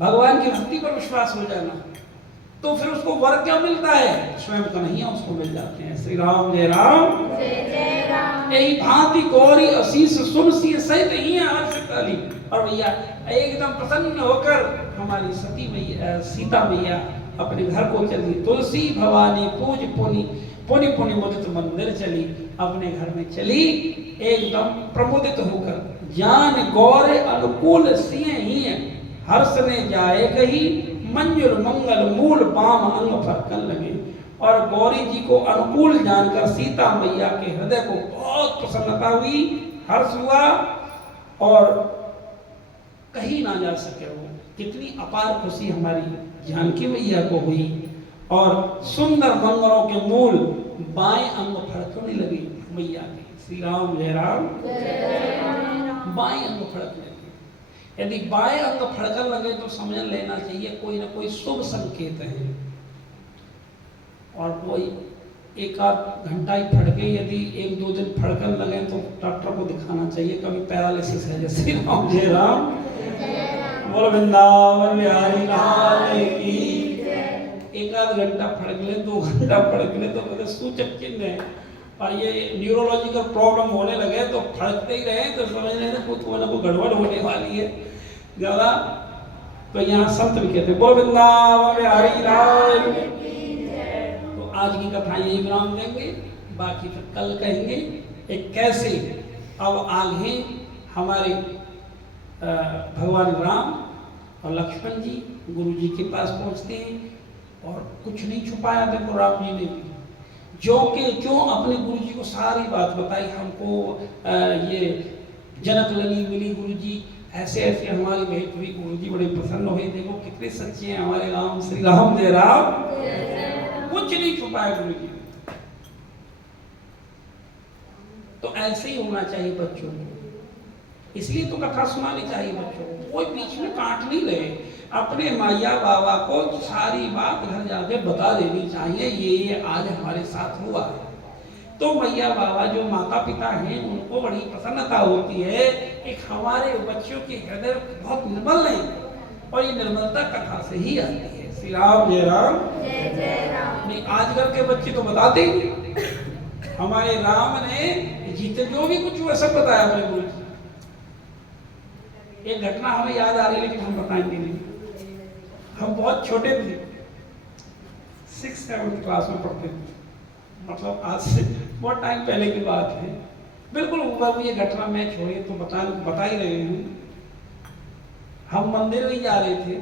भगवान की भक्ति पर विश्वास हो जाना, तो फिर उसको वर क्या मिलता है? स्वयं कन्हैया उसको मिल जाते हैं। श्री राम जय राम जय जय राम। यही भांति गौरी असीस सुन सी सहित ही हर्षित अली। और भैया एकदम प्रसन्न होकर हमारी सती मैया सीता मैया अपने घर को चली। तुलसी भवानी पूज पुनि पुनि पुनि मुदित मंदिर चली, अपने घर में चली एकदम प्रमुदित होकर। जान गौर अनुकूल सिंह ही हर्ष ने जाए कही, मंजुल मंगल मूल बाम अंग फरकन लगे। और गौरी जी को अनुकूल जानकर सीता मैया के हृदय को बहुत प्रसन्नता हुई, हर्ष हुआ, और कहीं ना जा सके वो कितनी अपार खुशी हमारी जानकी मैया को हुई। और सुंदर मंगलों के मूल बाएं अंग फड़कने लगे मैया के। श्री राम जय राम। बाएं अंग फड़कने लगे। यदि बाएं अंग फड़कन लगे तो समझ लेना चाहिए कोई ना कोई शुभ संकेत है। और कोई एक आध घंटा ही फड़के, यदि एक दो दिन फड़कन लगे तो डॉक्टर को दिखाना चाहिए, कभी पैरालिसिस है जैसे। राम जय राम, बोल वृंदावन बिहारी लाल की। एक आध घंटा फड़क ले, 2 घंटा फड़क ले तो मतलब सूचक चिन्ह है। और ये न्यूरोलॉजिकल प्रॉब्लम होने लगे तो फड़कते ही रहे तो समझ लेना कोई ना कोई गड़बड़ होने वाली है ज़्यादा। तो यहाँ संत भी कहते बोल वृंदावन बिहारी लाल। तो आज की कथा यही विराम देंगे, बाकी फिर कल कहेंगे एक कैसे अब आगे हमारे भगवान राम और लक्ष्मण जी गुरु जी के पास पहुंचते हैं और कुछ नहीं छुपाया। देखो राम जी ने भी जो के जो अपने गुरु जी को सारी बात बताई। हमको ये जनकलनी मिली गुरु जी, ऐसे ऐसे हमारी भेंट हुई, गुरु जी बड़े प्रसन्न हुए। देखो कितने सच्चे हैं हमारे राम, श्री राम जय राम। कुछ नहीं छुपाया गुरु जी। तो ऐसे ही होना चाहिए बच्चों को, इसलिए तो कथा सुनानी चाहिए बच्चों को। कोई बीच में काट नहीं रहे, अपने मैया बाबा को सारी बात घर जाके बता देनी चाहिए, ये आज हमारे साथ हुआ है। तो मैया बाबा जो माता पिता हैं उनको बड़ी प्रसन्नता होती है कि हमारे बच्चों के हृदय बहुत निर्मल है, और ये निर्मलता कथा से ही आती है। श्री राम जय राम। नहीं आजकल के बच्चे तो बताते ही, हमारे राम ने जीते जो भी कुछ हुआ सब बताया अपने गुरु जी। एक घटना हमें याद आ रही है लेकिन हम बताएंगे नहीं। हम बहुत छोटे थे, 6-7 क्लास में पढ़ते थे, मतलब आज से बहुत टाइम पहले की बात है। बिल्कुल ऊपर ये घटना मैं छोड़िए तो बता ही रहे हूँ। हम मंदिर नहीं जा रहे थे,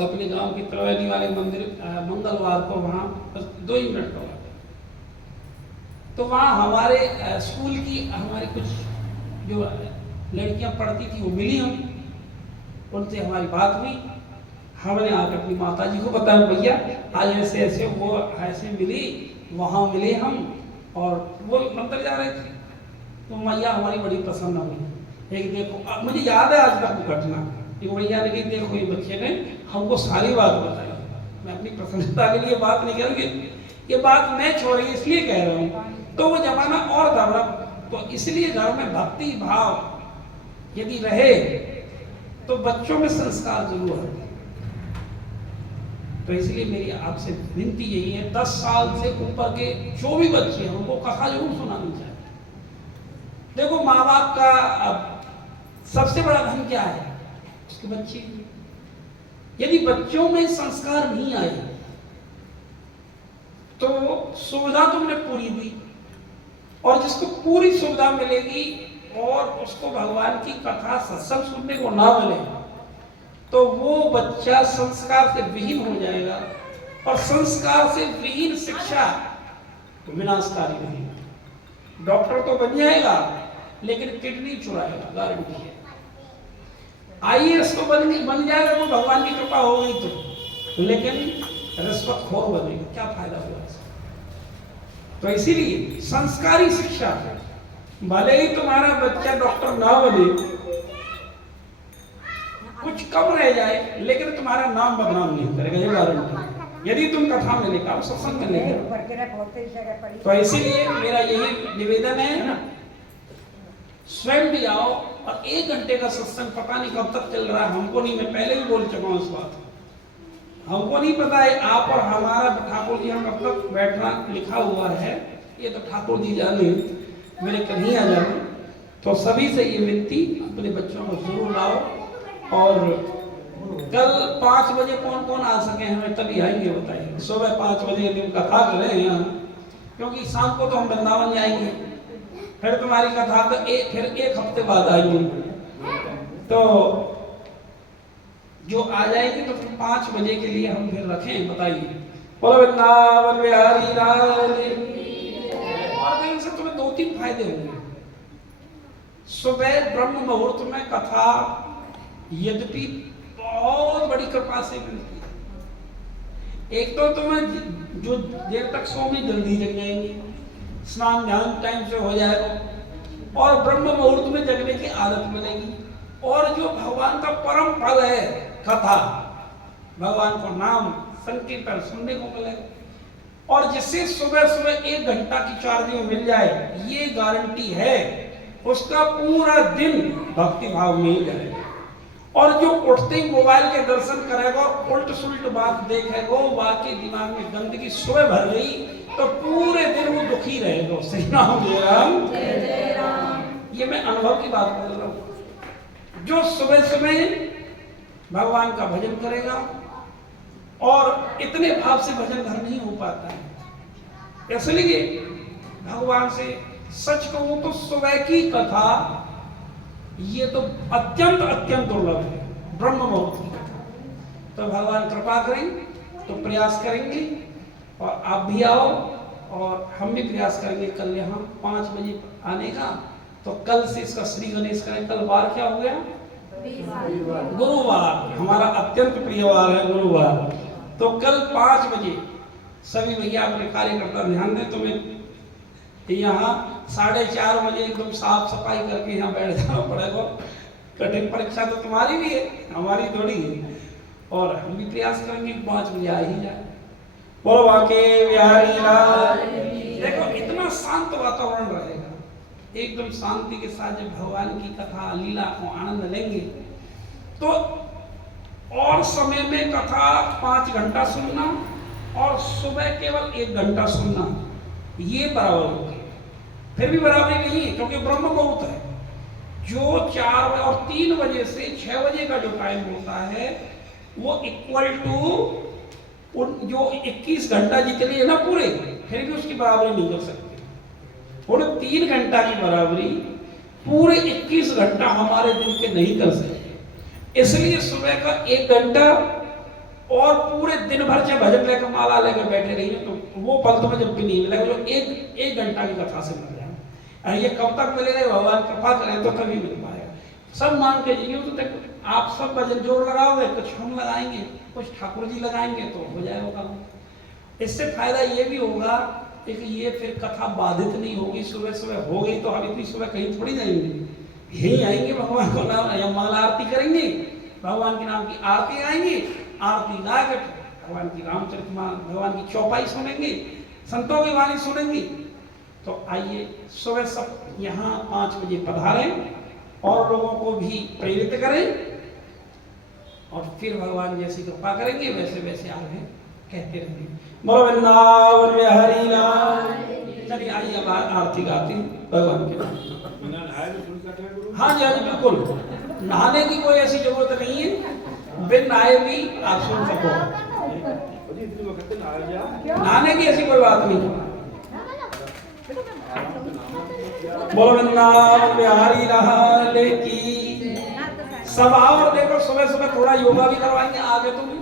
अपने गांव की त्रिवेणी वाले मंदिर, मंगलवार को वहाँ बस 2 ही मिनट का बात है। तो वहाँ हमारे स्कूल की हमारी कुछ जो लड़कियां पढ़ती थी वो मिली, हम उनसे हमारी बात हुई। हमने आकर अपनी माता जी को बताया भैया आज ऐसे ऐसे वो ऐसे मिली, वहाँ मिले हम और वो मंदिर जा रहे थे। तो मैया हमारी बड़ी प्रसन्न हुई। एक देखो मुझे याद है आज तक घटना, एक भैया ने कही देखो ये बच्चे ने हमको सारी बात बताई। मैं अपनी प्रसन्नता के लिए बात नहीं करूँगी, ये बात मैं छोड़ी इसलिए कह रहा हूँ। तो वो जमाना और था, तो इसलिए घर में भक्ति भाव यदि रहे तो बच्चों में संस्कार जरूर है। तो इसलिए मेरी आपसे विनती यही है, 10 साल से ऊपर के जो भी बच्चे हैं उनको कथा जरूर सुनानी चाहिए। देखो माँ बाप का सबसे बड़ा धन क्या है? उसके बच्चे। यदि बच्चों में संस्कार नहीं आए तो सुविधा तुमने पूरी दी, और जिसको पूरी सुविधा मिलेगी और उसको भगवान की कथा सत्संग सुनने को ना मिले तो वो बच्चा संस्कार से विहीन हो जाएगा, और संस्कार से विहीन शिक्षा विनाशकारी रहेगी। डॉक्टर तो बन जाएगा लेकिन किडनी चुराएगा, गारंटी है। IAS तो बन जाएगा तो भगवान की कृपा हो गई तो, लेकिन रिश्वतखोर बनेगा, क्या फायदा हुआ इसका? तो इसीलिए संस्कारी शिक्षा, भले ही तुम्हारा बच्चा डॉक्टर ना बने, कुछ कम रह जाए, लेकिन तुम्हारा नाम बदनाम नहीं करेगा, ये गारंटी। यदि तुम कथा में लेकर सत्संग में लेकर, तो इसीलिए मेरा यही निवेदन है ना, स्वयं भी आओ। और 1 घंटे का सत्संग पता नहीं कब तक चल रहा है, हमको नहीं, मैं पहले भी बोल चुका हूँ इस बात, हमको नहीं पता है। आप और हमारा ठाकुर जी हम कब तक बैठना लिखा हुआ है, ये तो ठाकुर जी जाने, मेरे कहीं आ जाने। तो सभी से ये विनती, अपने बच्चों को जरूर लाओ। और कल 5 बजे कौन कौन आ सके हमें तभी आएंगे बताइए। सुबह 5 बजे दिन कथा करें यहाँ, क्योंकि शाम को तो हम वृंदावन जाएंगे, फिर तुम्हारी कथा तो फिर 1 हफ्ते बाद आएंगे। तो जो आ जाएगी तो फिर 5 बजे के लिए हम फिर रखें, बताइए। बोलो वृंदावन बिहारी लाल। और इनसे तुम्हें 2-3 फायदे होंगे। सुबह ब्रह्म मुहूर्त में कथा यद्यपि बहुत बड़ी कृपा से मिलती है। एक तो तुम्हें जो देर तक सोने जल्दी जग जाएंगे, स्नान ध्यान टाइम से हो जाएगा, और ब्रह्म मुहूर्त में जगने की आदत बनेगी। और जो भगवान का परम फल है कथा, भगवान को नाम संकीर्तन सुनने को मिलेगा। और जिससे सुबह सुबह 1 घंटा की चार्जिंग मिल जाए, ये गारंटी है उसका पूरा दिन भक्ति भाव में ही जाएगा। और जो उठते ही मोबाइल के दर्शन करेगा और उल्ट सुल्ट बात देखेगा, बाकी दिमाग में गंदगी सुबह भर गई तो पूरे दिन वो दुखी रहेगा। श्री राम जय राम जय जय राम। ये मैं अनुभव की बात कर रहा हूँ। जो सुबह सुबह भगवान का भजन करेगा, और इतने भाव से भजन घर नहीं हो पाता है, इसलिए भगवान से सच कहूं तो सुबह की कथा ये तो अत्यंत अत्यंत दुर्लभ है, ब्रह्म मुहूर्त की कथा। तो भगवान कृपा करेंगे तो प्रयास करेंगे, और आप भी आओ और हम भी प्रयास करेंगे कल यहाँ 5 बजे आने का। तो कल से इसका श्री गणेश करें। कल वार क्या हो गया? गुरुवार, हमारा अत्यंत प्रिय वार है गुरुवार। तो कल 5 बजे सभी भैया अपने कार्यकर्ता ध्यान दें, तुम्हें यहाँ 4:30 बजे एकदम साफ सफाई करके यहाँ बैठ जाना पड़ेगा। कठिन परीक्षा तो तुम्हारी भी है, हमारी थोड़ी है, और हम भी प्रयास करेंगे 5 बजे आ ही जाए। बोलो बांके बिहारी लाल। देखो इतना शांत वातावरण रहेगा, एकदम शांति के साथ जब भगवान की कथा लीला को आनंद लेंगे। तो और समय में कथा 5 घंटा सुनना और सुबह केवल 1 घंटा सुनना, ये बराबर होगी। फिर भी बराबरी नहीं है, क्योंकि ब्रह्म मुहूर्त है। जो 4 बजे और 3 बजे से 6 बजे का जो टाइम होता है वो इक्वल टू जो 21 घंटा जितने है ना पूरे, फिर भी उसकी बराबरी नहीं कर सकते। और 3 घंटा की बराबरी पूरे 21 घंटा हमारे दिन के नहीं कर सकते। इसलिए सुबह का 1 घंटा और पूरे दिन भर चाहे भजन लेकर माला लेकर बैठे रहिए तो वो पल तुम्हें जब भी नहीं मिलेगा जो एक घंटा की कथा से मिल जाएगा। ये कब तक मिलेगा? भगवान कृपा करें तो कभी मिल पाएगा। सब मांग के जिए तो देखो, आप सब भजन जोड़ लगाओगे, कुछ हम लगाएंगे, कुछ ठाकुर जी लगाएंगे, तो हो जाएगा काम। इससे फायदा ये भी होगा कि ये फिर कथा बाधित नहीं होगी। सुबह सुबह हो गई तो हम इतनी सुबह कहीं थोड़ी जाएंगे, यही आएंगे भगवान को नाम या मंगल आरती करेंगे, भगवान के नाम की आरती आएंगे, आरती गा के भगवान की रामचरितमानस भगवान की चौपाई सुनेंगे, संतों की वाणी सुनेंगे। तो आइए सुबह सब यहाँ 5 बजे पधारें और लोगों को भी प्रेरित करें, और फिर भगवान जैसी कृपा करेंगे वैसे वैसे आगे कहते रहेंगे। बोलो वृंदावन बिहारी लाल। चलिए आइए अब आरती गाते हैं भगवान के नाम। हाँ जी, हाँ जी, बिल्कुल। नहाने की कोई ऐसी जरूरत नहीं है, बिन नहाए भी आप सुन सको। नहाने की ऐसी कोई बात नहीं। बोलो वृंदावन बिहारी लाल की। सब आओ और देखो, सुबह सुबह थोड़ा योगा भी करवाएंगे आगे तुम्हें।